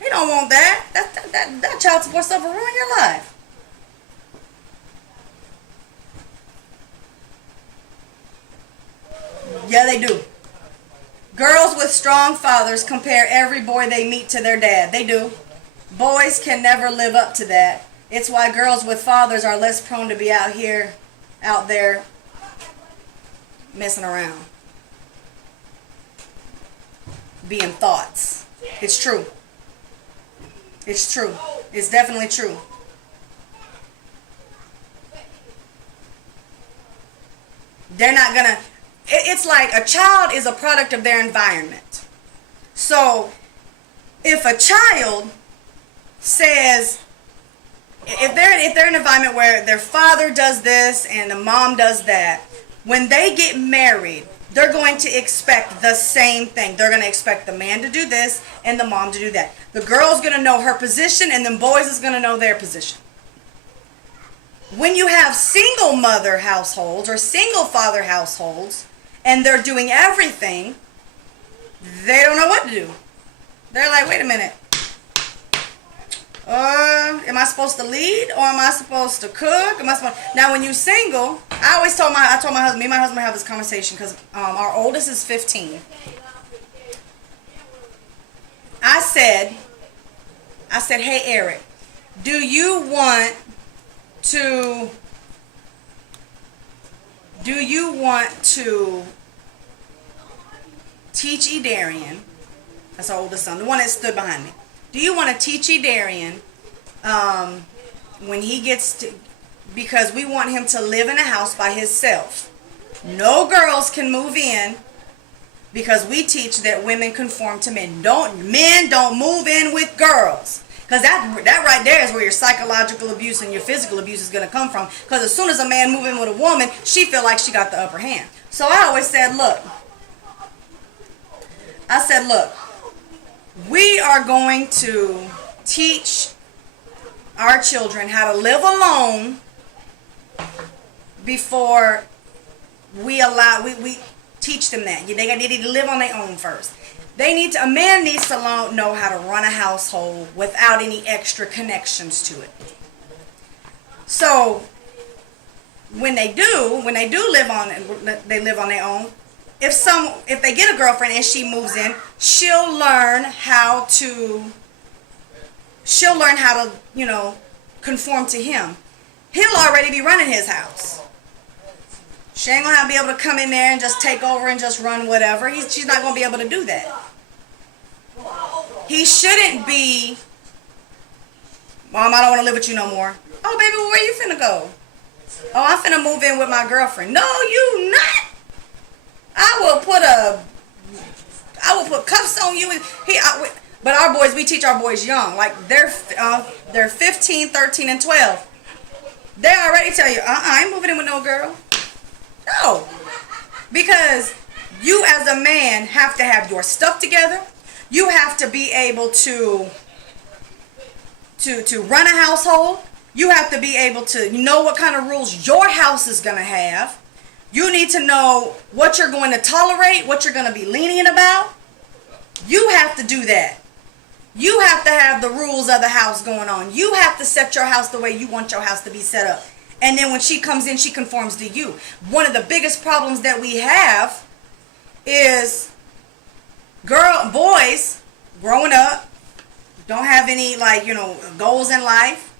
He don't want that. That child support stuff will ruin your life. Yeah, they do. Girls with strong fathers compare every boy they meet to their dad. They do. Boys can never live up to that. It's why girls with fathers are less prone to be out there, messing around. Being thoughts. It's true. It's true. It's definitely true. They're not gonna... It's like a child is a product of their environment. So, if a child says, if they're in an environment where their father does this and the mom does that, when they get married, they're going to expect the same thing. They're going to expect the man to do this and the mom to do that. The girl's going to know her position, and the boys is going to know their position. When you have single mother households or single father households, and they're doing everything, they don't know what to do. They're like, wait a minute. Am I supposed to lead, or am I supposed to cook? Now, when you're single, I told my husband, me and my husband have this conversation because our oldest is 15. I said, hey Eric, do you want to teach Edarian, that's our oldest son, the one that stood behind me. Do you want to teach Edarian when he gets to, because we want him to live in a house by himself. No girls can move in because we teach that women conform to men. Men don't move in with girls. Because that right there is where your psychological abuse and your physical abuse is going to come from. Because as soon as a man move in with a woman, she feel like she got the upper hand. So I always said, look, we are going to teach our children how to live alone before we teach them that. They need to live on their own first. A man needs to know how to run a household without any extra connections to it. So when they do live on their own, if they get a girlfriend and she moves in, she'll learn how to conform to him. he'll already be running his house. She ain't gonna be able to come in there and just take over and just run whatever. She's not gonna be able to do that. He shouldn't be, Mom, I don't want to live with you no more. Oh, baby, well, where you finna go? Oh, I'm finna move in with my girlfriend. No, you not. I will put cuffs on you. But our boys, we teach our boys young. Like, they're 15, 13, and 12. They already tell you, I ain't moving in with no girl. No. Because you as a man have to have your stuff together. You have to be able to run a household. You have to be able to know what kind of rules your house is going to have. You need to know what you're going to tolerate, what you're going to be lenient about. You have to do that. You have to have the rules of the house going on. You have to set your house the way you want your house to be set up. And then when she comes in, she conforms to you. One of the biggest problems that we have is boys growing up, don't have any goals in life,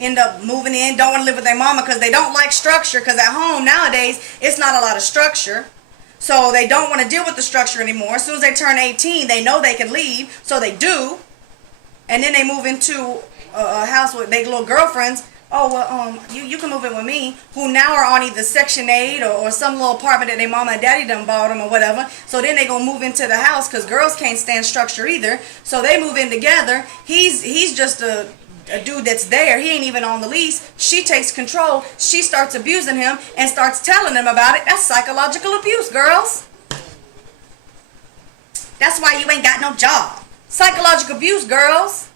end up moving in, don't want to live with their mama because they don't like structure, because at home nowadays it's not a lot of structure. So they don't want to deal with the structure anymore. As soon as they turn 18, they know they can leave, so they do. And then they move into a house with their little girlfriends. Oh, well, you can move in with me, who now are on either Section 8 or some little apartment that their mama and daddy done bought them or whatever. So then they gonna move into the house because girls can't stand structure either. So they move in together. He's just a dude that's there. He ain't even on the lease. She takes control. She starts abusing him and starts telling him about it. That's psychological abuse, girls. That's why you ain't got no job. Psychological abuse, girls.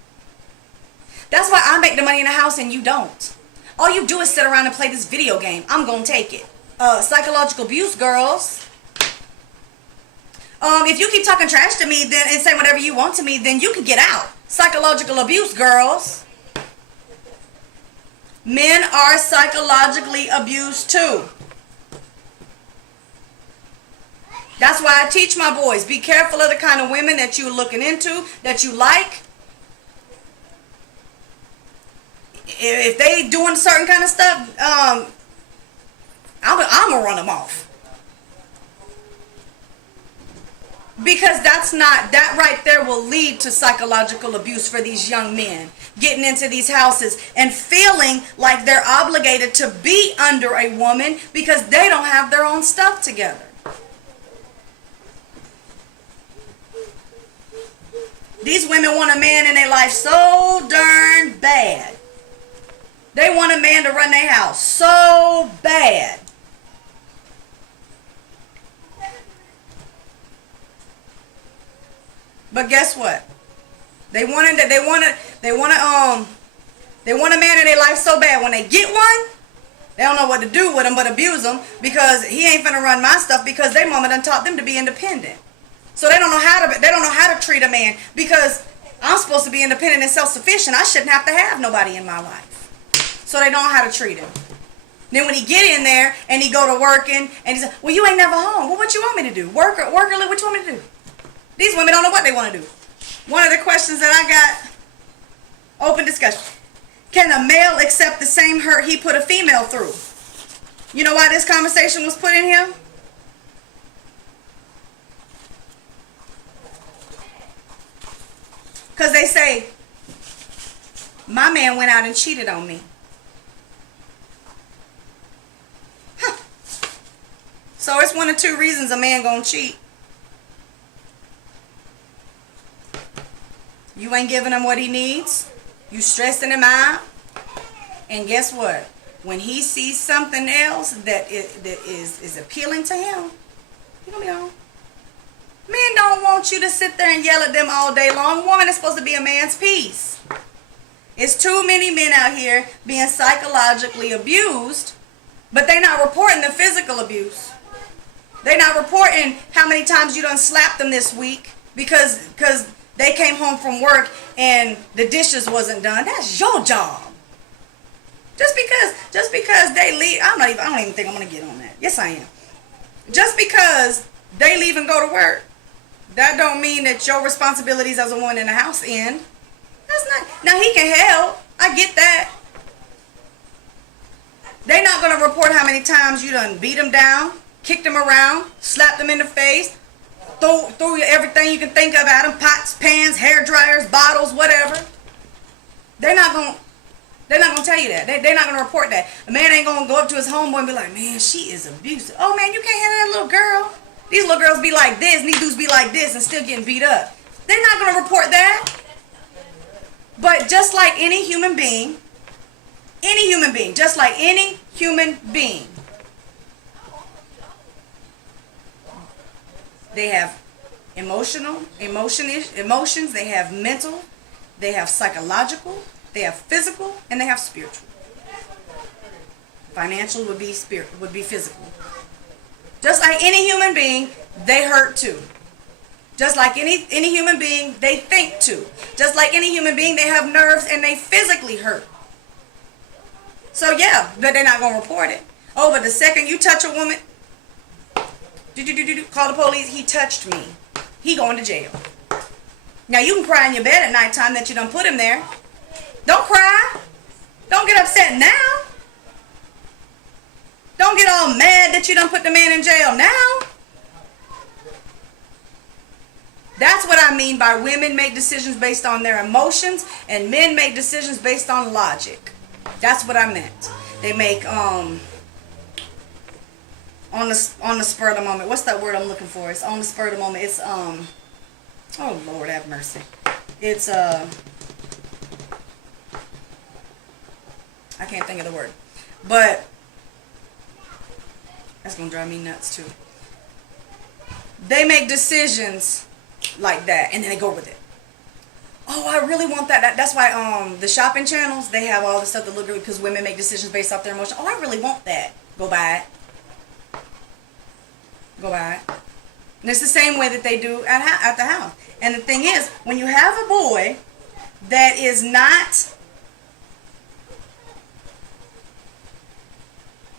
That's why I make the money in the house and you don't. All you do is sit around and play this video game. I'm going to take it. Psychological abuse, girls. If you keep talking trash to me then and say whatever you want to me, then you can get out. Psychological abuse, girls. Men are psychologically abused too. That's why I teach my boys, be careful of the kind of women that you're looking into, that you like. If they doing certain kind of stuff, I'm gonna run them off. Because that right there will lead to psychological abuse for these young men. Getting into these houses and feeling like they're obligated to be under a woman because they don't have their own stuff together. These women want a man in their life so darn bad. They want a man to run their house so bad. But guess what? They want a man in their life so bad. When they get one, they don't know what to do with him but abuse him, because he ain't finna run my stuff because their mama done taught them to be independent. So they don't know how to treat a man, because I'm supposed to be independent and self-sufficient. I shouldn't have to have nobody in my life. So they don't know how to treat him. Then when he get in there and he go to working and he say, well, you ain't never home. Well, what you want me to do? Work or live? What you want me to do? These women don't know what they want to do. One of the questions that I got, open discussion. Can a male accept the same hurt he put a female through? You know why this conversation was put in here? Because they say, my man went out and cheated on me. Huh. So it's one of two reasons a man gonna cheat. You ain't giving him what he needs. You stressing him out. And guess what? When he sees something else that is appealing to him, he gonna be on. Men don't want you to sit there and yell at them all day long. Woman is supposed to be a man's peace. It's too many men out here being psychologically abused, but they not reporting the physical abuse. They not reporting how many times you done slapped them this week because they came home from work and the dishes wasn't done. That's your job. Just because they leave, I don't even think I'm gonna get on that. Yes, I am. Just because they leave and go to work, that don't mean that your responsibilities as a woman in the house end. That's not. Now he can help. I get that. They're not going to report how many times you done beat them down, kicked them around, slapped them in the face, threw everything you can think of at them, pots, pans, hair dryers, bottles, whatever. They're not going to tell you that. They're not going to report that. A man ain't going to go up to his homeboy and be like, man, she is abusive. Oh, man, you can't handle that little girl. These little girls be like this, and these dudes be like this, and still getting beat up. They're not going to report that. But just like any human being, just like any human being, they have emotions, they have mental, they have psychological, they have physical, and they have spiritual. Financial would be physical. Just like any human being, they hurt too. Just like any human being, they think too. Just like any human being, they have nerves and they physically hurt. So yeah, but they're not going to report it. Oh, but the second you touch a woman, call the police, he touched me. He going to jail. Now you can cry in your bed at nighttime that you done put him there. Don't cry. Don't get upset now. Don't get all mad that you done put the man in jail now. That's what I mean by women make decisions based on their emotions and men make decisions based on logic. That's what I meant. They make on the spur of the moment. What's that word I'm looking for? It's on the spur of the moment. It's oh Lord have mercy. It's I can't think of the word. But that's gonna drive me nuts too. They make decisions like that, and then they go with it. Oh, I really want that. That's why the shopping channels, they have all the stuff that look good because women make decisions based off their emotion. Oh, I really want that. Go buy it. Go buy it. And it's the same way that they do at the house. And the thing is, when you have a boy that is not,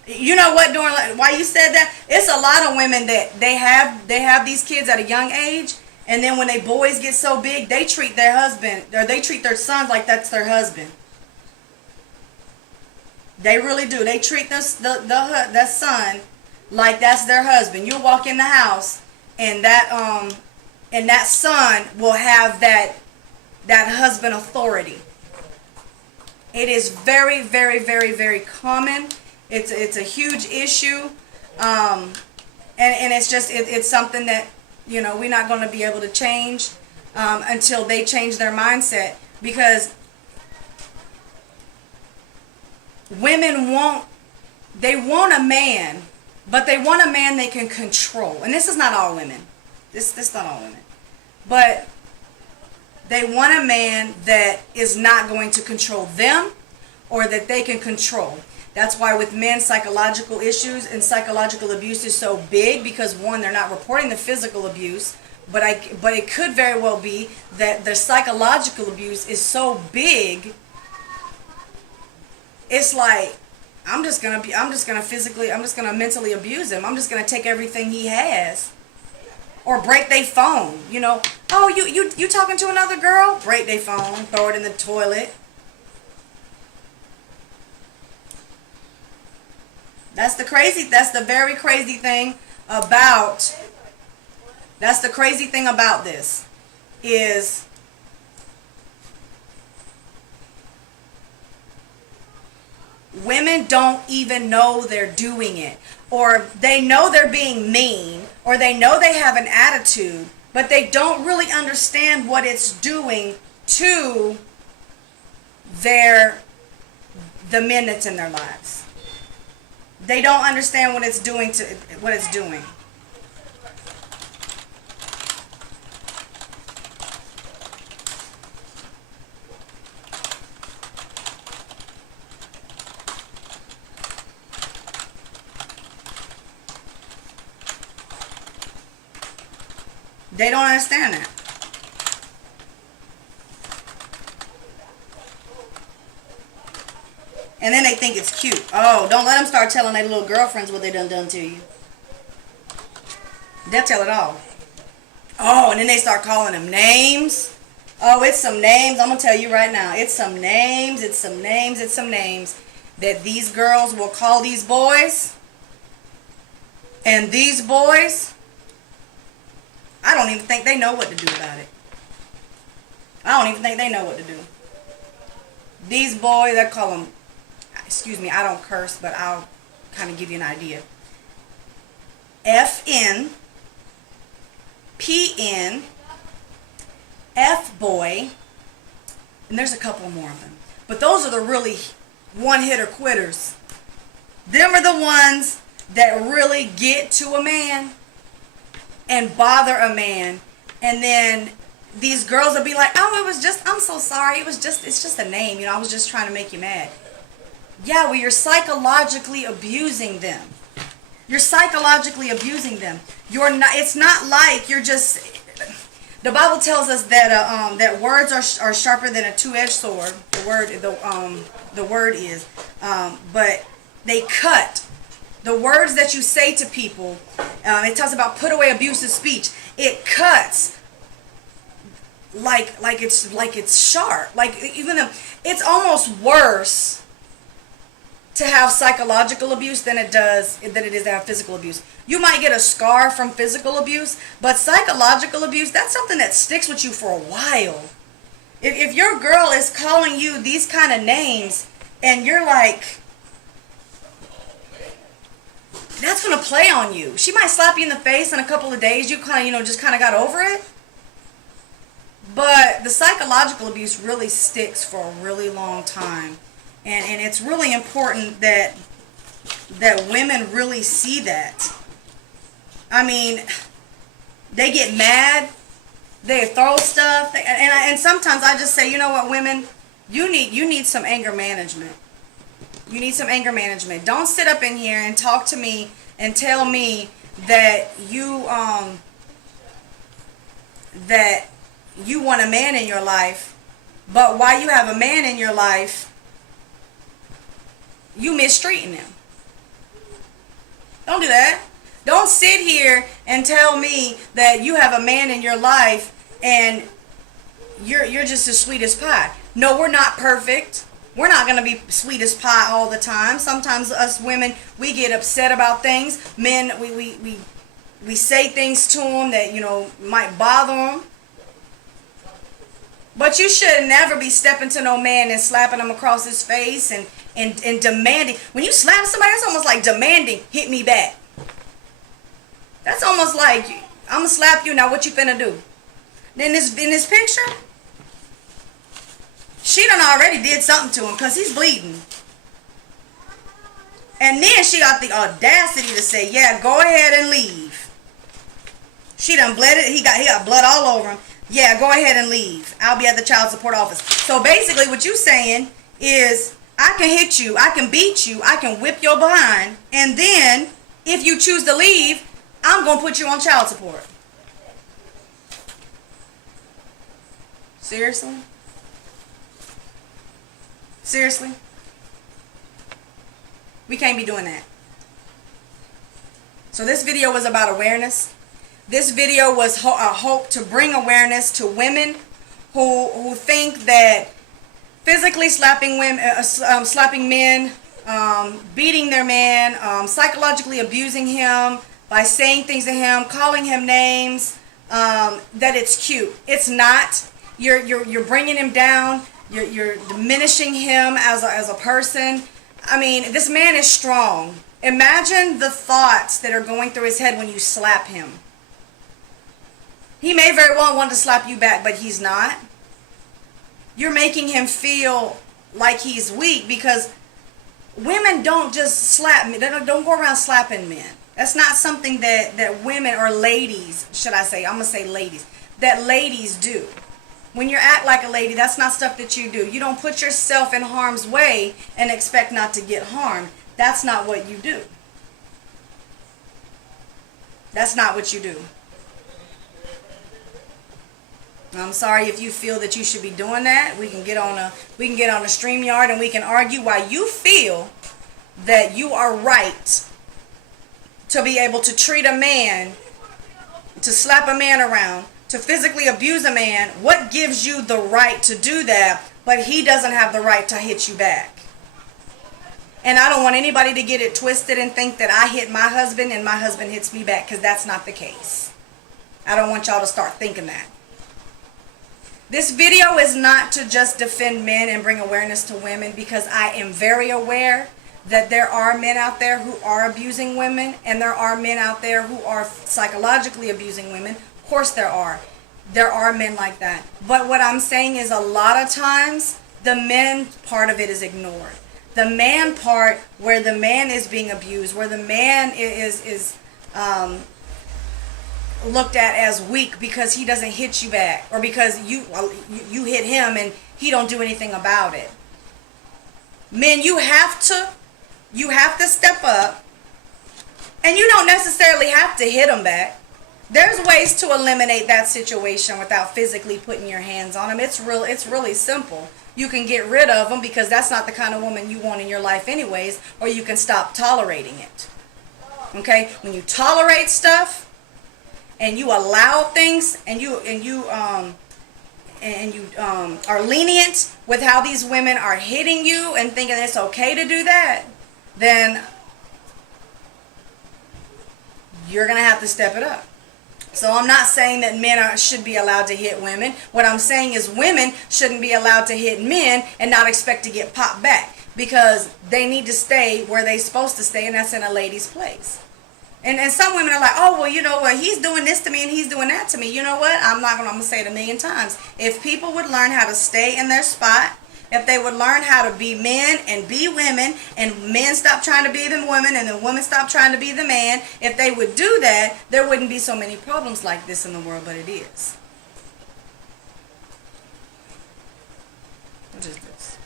you know what, why you said that? It's a lot of women that they have these kids at a young age. And then when they boys get so big, they treat their husband, or they treat their sons like that's their husband. They really do. They treat the son like that's their husband. You'll walk in the house, and that son will have that husband authority. It is very, very, very, very common. It's a huge issue, and it's just it's something that, you know, we're not going to be able to change until they change their mindset, because women want a man, but they want a man they can control. And this is not all women. This is not all women. But they want a man that is not going to control them, or that they can control. That's why with men, psychological issues and psychological abuse is so big, because one, they're not reporting the physical abuse, but it could very well be that the psychological abuse is so big. It's like, I'm just gonna mentally abuse him. I'm just gonna take everything he has, or break their phone. You know, oh, you talking to another girl? Break their phone, throw it in the toilet. That's the very crazy thing about this is women don't even know they're doing it, or they know they're being mean, or they know they have an attitude, but they don't really understand what it's doing to the men that's in their lives. They don't understand what it's doing. They don't understand that. And then they think it's cute. Oh, don't let them start telling their little girlfriends what they done to you. They'll tell it all. Oh, and then they start calling them names. Oh, it's some names. I'm going to tell you right now. It's some names. that these girls will call these boys, and these boys, I don't even think they know what to do about it. I don't even think they know what to do. These boys, they call them, excuse me, I don't curse, but I'll kind of give you an idea. FN, PN, F-boy, and there's a couple more of them. But those are the really one-hitter quitters. Them are the ones that really get to a man and bother a man. And then these girls will be like, oh, it was just, I'm so sorry. It's just a name. I was just trying to make you mad. Yeah, well, you're psychologically abusing them. You're psychologically abusing them. You're not, it's not like you're just, the Bible tells us that that words are sharper than a two-edged sword. The word is, but they cut. The words that you say to people, it talks about put away abusive speech. It cuts like it's sharp. Like even though it's almost worse to have psychological abuse than it is to have physical abuse. You might get a scar from physical abuse, but psychological abuse, that's something that sticks with you for a while. If your girl is calling you these kind of names and you're like, that's going to play on you. She might slap you in the face in a couple of days. You kind of, just kind of got over it. But the psychological abuse really sticks for a really long time. And it's really important that women really see that. I mean, they get mad, they throw stuff, and sometimes I just say, you know what, women, you need some anger management. You need some anger management. Don't sit up in here and talk to me and tell me that you want a man in your life, but while you have a man in your life, you mistreating him. Don't do that. Don't sit here and tell me that you have a man in your life and you're just as sweet as pie. No, we're not perfect. We're not going to be sweet as pie all the time. Sometimes us women, we get upset about things. Men, we say things to them that, might bother them. But you should never be stepping to no man and slapping him across his face and demanding. When you slap somebody, that's almost like demanding, hit me back. That's almost like, I'm going to slap you, now what you finna do? In this picture, she done already did something to him because he's bleeding. And then she got the audacity to say, yeah, go ahead and leave. She done bled it. He got blood all over him. Yeah, go ahead and leave. I'll be at the child support office. So basically what you're saying is, I can hit you, I can beat you, I can whip your behind, and then if you choose to leave, I'm going to put you on child support. Seriously? Seriously? We can't be doing that. So this video was about awareness. This video was a hope to bring awareness to women who think that physically slapping men, beating their man, psychologically abusing him by saying things to him, calling him names, that it's cute. It's not. You're bringing him down. You're diminishing him as a person. I mean, this man is strong. Imagine the thoughts that are going through his head when you slap him. He may very well want to slap you back, but he's not. You're making him feel like he's weak because women don't just slap men. They don't go around slapping men. That's not something that women or ladies, should I say, I'm going to say ladies, that ladies do. When you act like a lady, that's not stuff that you do. You don't put yourself in harm's way and expect not to get harmed. That's not what you do. That's not what you do. I'm sorry if you feel that you should be doing that. We can get on a StreamYard and we can argue why you feel that you are right to be able to treat a man, to slap a man around, to physically abuse a man. What gives you the right to do that, but he doesn't have the right to hit you back? And I don't want anybody to get it twisted and think that I hit my husband and my husband hits me back, because that's not the case. I don't want y'all to start thinking that. This video is not to just defend men and bring awareness to women, because I am very aware that there are men out there who are abusing women, and there are men out there who are psychologically abusing women. Of course there are. There are men like that. But what I'm saying is, a lot of times the men part of it is ignored. The man part, where the man is being abused, where the man is looked at as weak because he doesn't hit you back, or because you hit him and he don't do anything about it. Men, you have to step up, and you don't necessarily have to hit them back. There's ways to eliminate that situation without physically putting your hands on them. It's really simple. You can get rid of them, because that's not the kind of woman you want in your life anyways, or you can stop tolerating it. Okay? When you tolerate stuff and you allow things, and you are lenient with how these women are hitting you and thinking it's okay to do that, then you're going to have to step it up. So I'm not saying that men should be allowed to hit women. What I'm saying is, women shouldn't be allowed to hit men and not expect to get popped back, because they need to stay where they're supposed to stay, and that's in a lady's place. And some women are like, oh, well, you know what, he's doing this to me and he's doing that to me. You know what? I'm going to say it a million times. If people would learn how to stay in their spot, if they would learn how to be men and be women, and men stop trying to be the women and the women stop trying to be the man, if they would do that, there wouldn't be so many problems like this in the world, but it is. What is this?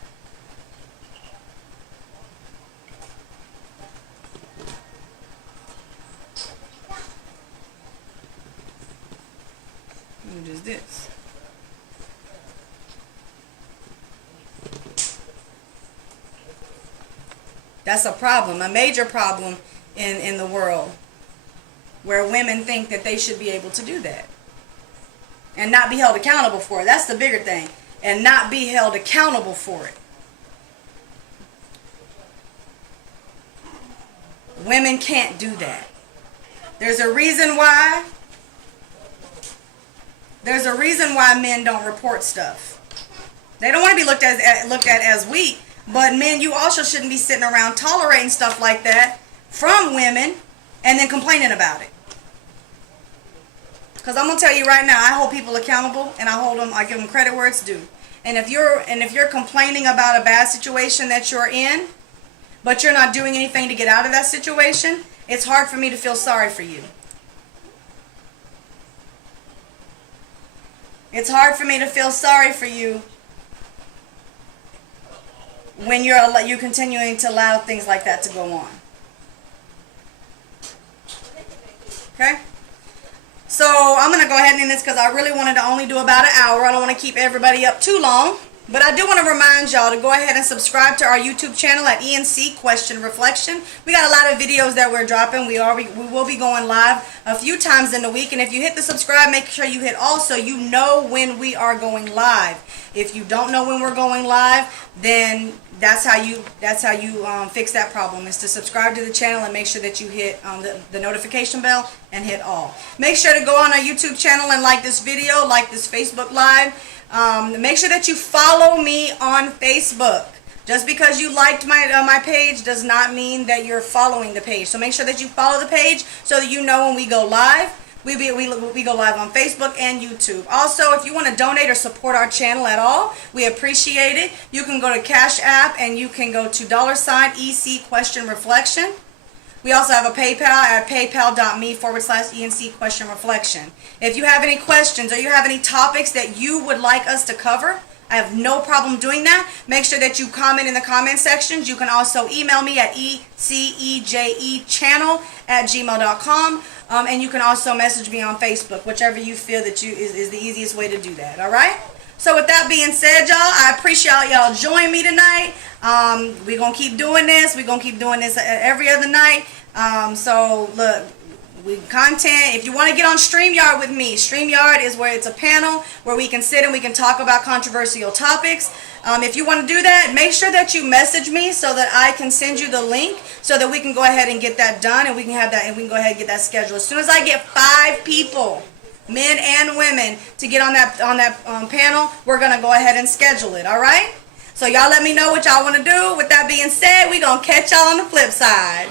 What is this? That's a problem, a major problem in the world, where women think that they should be able to do that and not be held accountable for it. That's the bigger thing, and not be held accountable for it. Women can't do that. There's a reason why. There's a reason why men don't report stuff. They don't want to be looked at as weak. But men, you also shouldn't be sitting around tolerating stuff like that from women and then complaining about it. Because I'm gonna tell you right now, I hold people accountable, and I give them credit where it's due. And if you're complaining about a bad situation that you're in, but you're not doing anything to get out of that situation, it's hard for me to feel sorry for you. It's hard for me to feel sorry for you when you're continuing to allow things like that to go on. Okay? So I'm going to go ahead and end this, because I really wanted to only do about an hour. I don't want to keep everybody up too long. But I do want to remind y'all to go ahead and subscribe to our YouTube channel at ENC Question Reflection. We got a lot of videos that we're dropping. We will be going live a few times in the week. And if you hit the subscribe, make sure you hit all so you know when we are going live. If you don't know when we're going live, then that's how you fix that problem, is to subscribe to the channel and make sure that you hit the notification bell and hit all. Make sure to go on our YouTube channel and like this video, like this Facebook Live. Make sure that you follow me on Facebook. Just because you liked my page does not mean that you're following the page. So make sure that you follow the page so that you know when we go live. We go live on Facebook and YouTube. Also, if you want to donate or support our channel at all, we appreciate it. You can go to Cash App, and you can go to $EC Question Reflection. We also have a PayPal at paypal.me/ENC Question Reflection. If you have any questions or you have any topics that you would like us to cover, I have no problem doing that. Make sure that you comment in the comment sections. You can also email me at ecejechannel@gmail.com. And you can also message me on Facebook, whichever you feel that is the easiest way to do that. All right? So with that being said, y'all, I appreciate y'all joining me tonight. We're going to keep doing this. We're going to keep doing this every other night. So look, content. If you want to get on StreamYard with me, StreamYard is where it's a panel where we can sit and we can talk about controversial topics. If you want to do that, make sure that you message me so that I can send you the link so that we can go ahead and get that done, and we can have that, and we can go ahead and get that scheduled. As soon as I get 5 people, men and women, to get on that panel, we're gonna go ahead and schedule it. All right? So y'all let me know what y'all want to do. With that being said, we gonna catch y'all on the flip side.